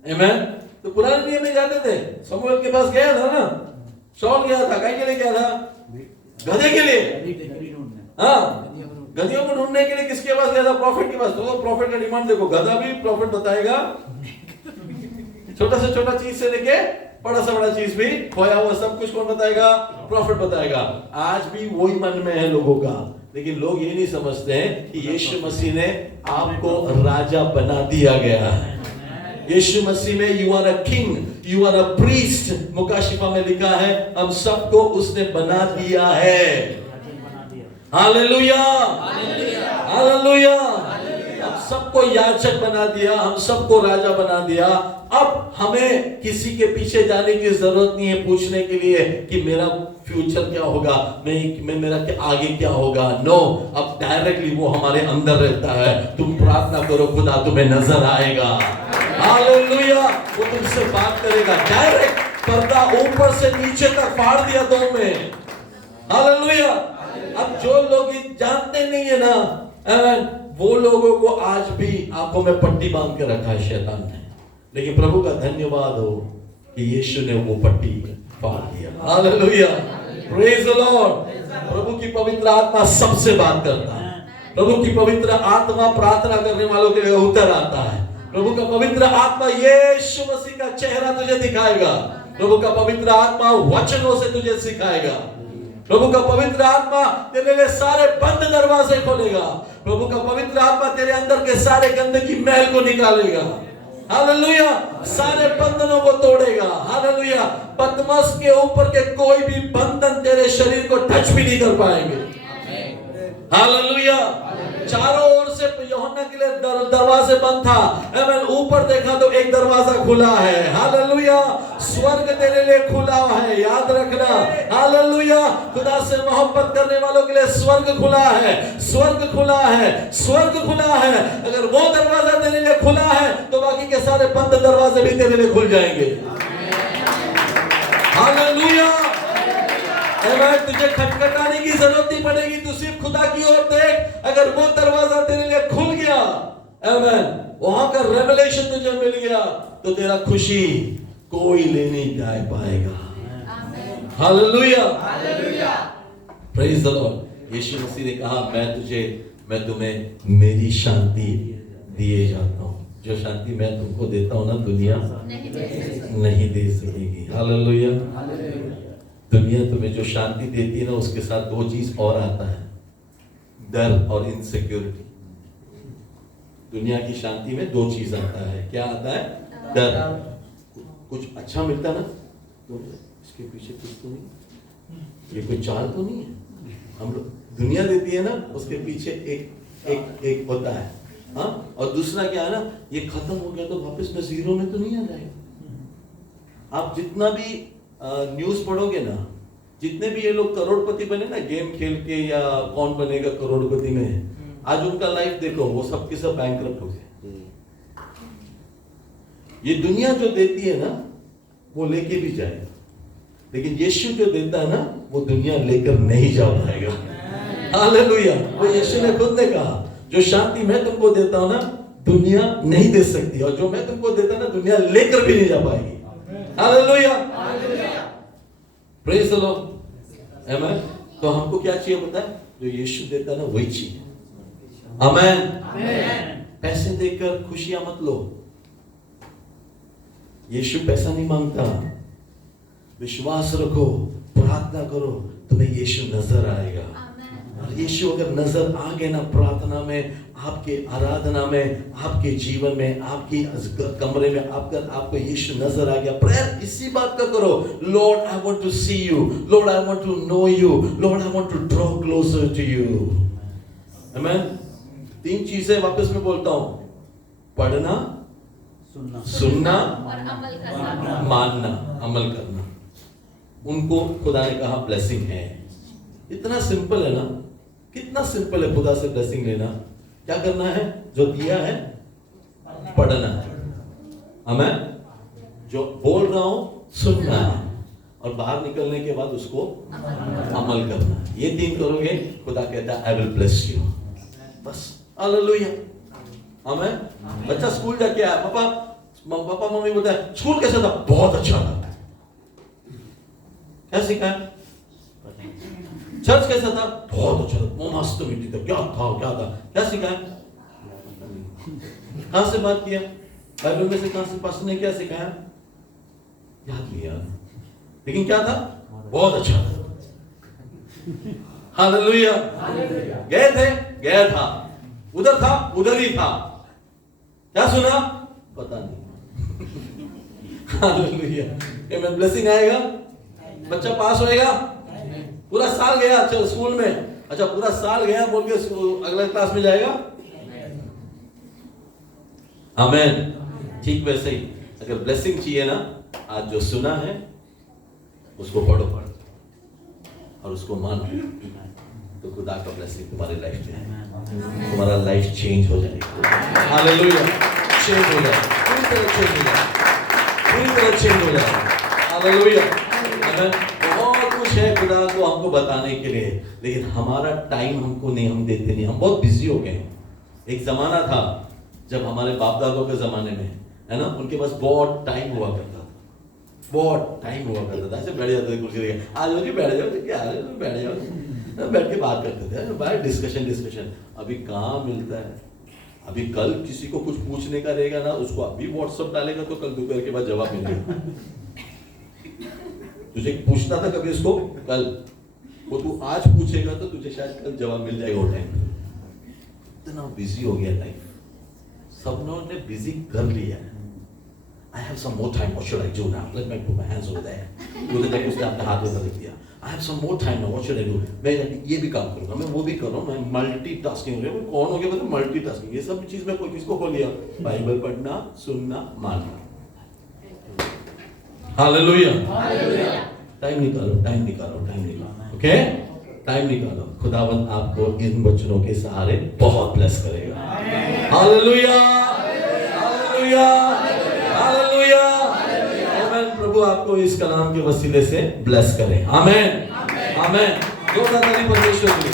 आमेन। तो पुराने नियम में जाते थे। शमूएल के पास गया था ना, शॉल गया था, काय के लिए गया था? गधे के लिए। हाँ, गधियों को ढूंढने के लिए किसके पास गया था? प्रॉफिट के पास। तो प्रॉफिट का डिमांड देखो, गधा भी प्रॉफिट बताएगा, छोटा से छोटा चीज से लेके बड़ा से बड़ा चीज भी, खोया हुआ सब कुछ कौन बताएगा? प्रॉफिट बताएगा। आज भी वही मन में है लोगों का, लेकिन लोग ये नहीं समझते हैं कि यीशु मसीह ने आपको राजा बना दिया गया है। यीशु मसीह में you are a king, you are a priest. Mukashifa में लिखा है हम सबको उसने बना दिया है। Hallelujah, hallelujah. हम सबको याजक बना दिया, हम सबको राजा बना दिया। अब हमें किसी के पीछे जाने की जरूरत नहीं है पूछने के लिए कि मेरा फ्यूचर क्या होगा, मैं मेरा आगे क्या होगा। नो, अब डायरेक्टली वो हमारे अंदर रहता है। तुम प्रार्थना करो, खुदा तुम्हें नजर आएगा। हालेलुया। वो तुमसे बात करेगा। डायरेक्ट पर्दा ऊपर से नीचे तक फाड़ दिया 2 में। हालेलुया। अब जो लोग जानते नहीं है ना, आमेन, वो लोगों को आज भी आंखों में पट्टी बांध के रखा है शैतान ने। लेकिन प्रभु का धन्यवाद हो कि यीशु ने वो पट्टी फाड़ दिया। Hallelujah, praise the lord. प्रभु की पवित्र आत्मा सबसे बात करता है। प्रभु की पवित्र आत्मा प्रार्थना करने वालों के लिए उतर आता है। प्रभु का पवित्र आत्मा यीशु मसीह का चेहरा तुझे दिखाएगा। प्रभु का पवित्र आत्मा वचनों से तुझे सिखाएगा। प्रभु का पवित्र आत्मा तेरे लिए सारे बंद दरवाजे खोलेगा। प्रभु का पवित्र आत्मा तेरे अंदर के सारे गंदगी मैल को निकालेगा। हालेलुया। सारे बंधनों को तोड़ेगा। हालेलुया। पतमस के ऊपर के कोई भी बंधन तेरे शरीर को टच भी नहीं कर पाएंगे। हालेलुया। चारों ओर से यूहन्ना के लिए दरवाजे बंद था। आमेन। ऊपर देखा तो एक दरवाजा खुला है। हालेलुया। स्वर्ग तेरे लिए खुला है, याद रखना। हालेलुया। खुदा से मोहब्बत करने वालों के लिए स्वर्ग खुला है, स्वर्ग खुला है, स्वर्ग खुला है। अगर वो दरवाजा तेरे लिए खुला है तो बाकी के सारे बंद दरवाजे भी तेरे लिए खुल जाएंगे। हालेलुया। तुझे खटखटाने की जरूरत नहीं पड़ेगी, तू सिर्फ खुदा की ओर देख। अगर वो दरवाजा तेरे लिए खुल गया, आमेन। वहां का रेवलेशन तुझे मिल गया तो तेरा खुशी कोई ले नहीं जा पाएगा। Hallelujah, praise the lord. Yeshu Masih ने कहा मैं तुम्हें मेरी शांति दिए जाता हूं। जो शांति मैं तुमको देता हूं ना, दुनिया नहीं दे सकेगी। हालेलुया। दुनिया तुम्हें जो शांति देती है ना, उसके साथ दो चीज और आता है, डर और इनसिक्योरिटी। दुनिया की शांति में दो चीज आता है। क्या आता है? डर। कुछ अच्छा मिलता ना तो इसके पीछे कुछ तो नहीं, ये कोई चाल तो नहीं है। हम लोग दुनिया देती है ना, उसके पीछे एक होता है। हाँ, और दूसरा क्या है ना, ये खत्म हो गया तो वापस में जीरो में तो नहीं आ जाएगा। आप जितना भी न्यूज पढ़ोगे ना, जितने भी ये लोग करोड़पति बने ना गेम खेल के, या कौन बनेगा करोड़पति में, आज उनका लाइफ देखो, वो सब के सब बैंकरप्ट हो गए। ये दुनिया जो देती है ना, वो लेके भी जाएगा, लेकिन यीशु जो देता है ना, वो दुनिया लेकर नहीं जा पाएगा। हालेलुया। वो यीशु ने खुद ने कहा, जो शांति मैं तुमको देता हूं ना, दुनिया नहीं दे सकती, और जो मैं तुमको देता ना, दुनिया लेकर भी नहीं जा पाएगी। Hallelujah, praise the lord. Amen. तो हमको क्या चाहिए पता है? जो यीशु देता है ना, वही चाहिए। आमेन। पैसे देकर खुशियां मत लो। यीशु पैसा नहीं मांगता। विश्वास रखो, प्रार्थना करो, तुम्हें यीशु नजर आएगा। और यीशु अगर नजर आ गए ना, प्रार्थना में, आपके आराधना में, आपके जीवन में, आपकी कमरे में, आपको यीशु नजर आ गया, प्रेयर इसी बात का करो, lord I want to see you, lord I want to know you, lord I want to draw closer to you. Amen. 3 चीजें वापस में बोलता हूं, पढ़ना, सुनना और अमल करना, मानना, अमल करना। उनको खुदा ने कहा ब्लेसिंग है। इतना सिंपल है ना, कितना सिंपल है खुदा से ब्लेसिंग लेना। क्या करना है? जो दिया है पढ़ना है, आमेन। जो बोल रहा हूं सुनना है, और बाहर निकलने के बाद उसको अमल करना है। ये 3 करोगे, खुदा कहता है आई विल ब्लेस यू। बस, हालेलुया, आमेन। बच्चा स्कूल जाके आया, पापा मम्मी बोलता है स्कूल कैसा था? बहुत अच्छा था। क्या सीखा है? चर्च कैसा था? बहुत अच्छा था, वो मस्त मीटिंग था। क्या था? क्या सीखा है? कहां से बात किया? बाइबल में से कहां से? पास्टर ने क्या सिखाया? याद नहीं यार, लेकिन क्या था? बहुत अच्छा था। हालेलुया। गए थे, गया था, उधर था, उधर ही था। क्या सुना? पता नहीं। हालेलुया। आमेन। ब्लेसिंग आएगा, बच्चा पास होएगा। पूरा साल गया अच्छा स्कूल में, अच्छा पूरा साल गया बोल के अगले क्लास में जाएगा। आमेन। ठीक वैसे ही अगर ब्लेसिंग चाहिए ना, आज जो सुना है उसको पढ़ो और उसको मानो, तो खुदा का ब्लेसिंग तुम्हारी लाइफ में है। तुम्हारा लाइफ चेंज हो जाएगा। हालेलुया। चेंज हो जाएगा, पूरी तरह चेंज हो जाएगा, पूरी तरह चेंज हो जाएगा। हालेलुया। बहुत कुछ है खुदा को हमको बताने के लिए, लेकिन हमारा टाइम हमको नहीं, हम देते नहीं, हम बहुत बिजी हो गए। एक जमाना था जब हमारे बाप दादों के जमाने में, है ना, उनके पास बहुत टाइम हुआ करता था, बहुत टाइम हुआ करता था। ऐसे बैठ जाते थे कुर्सी लेके, आज मुझे बैठ जाओ, क्या बैठ जाओ, बैठ के बात करते थे, बाहर डिस्कशन। अभी कहाँ मिलता है? अभी कल किसी को कुछ पूछने का रहेगा ना, उसको अभी व्हाट्सएप डालेगा तो कल दोपहर के बाद जवाब मिलेगा। तुझे पूछना था कभी उसको कल, वो तू आज पूछेगा तो तुझे शायद कल जवाब मिल जाएगा वो टाइम। इतना बिजी हो गया लाइफ, सब लोगों ने बिजी कर लिया है। I have some more time. What should I do now? Let me put my hands over there. उधर जाके उसने अपने हाथ में रख दिया। I have some more time now. What should I do? मैं ये भी काम करूँगा, मैं वो भी करूँ, मैं मल्टीटास्किंग हो गया। कौन हो गया पता? मल्टीटास्किंग। ये सब चीज में कोई किसको खो लिया? बाइबल पढ़ना, सुनना, मानना। हालेलुया। टाइम निकालो। ओके, टाइम निकालो। खुदावंद आपको इन वचनों के सहारे बहुत ब्लेस करेगा। Hallelujah, hallelujah, hallelujah. आमेन। प्रभु आपको इस कलाम के वसीले से ब्लेस करे। आमेन, आमेन। परमेश्वर की।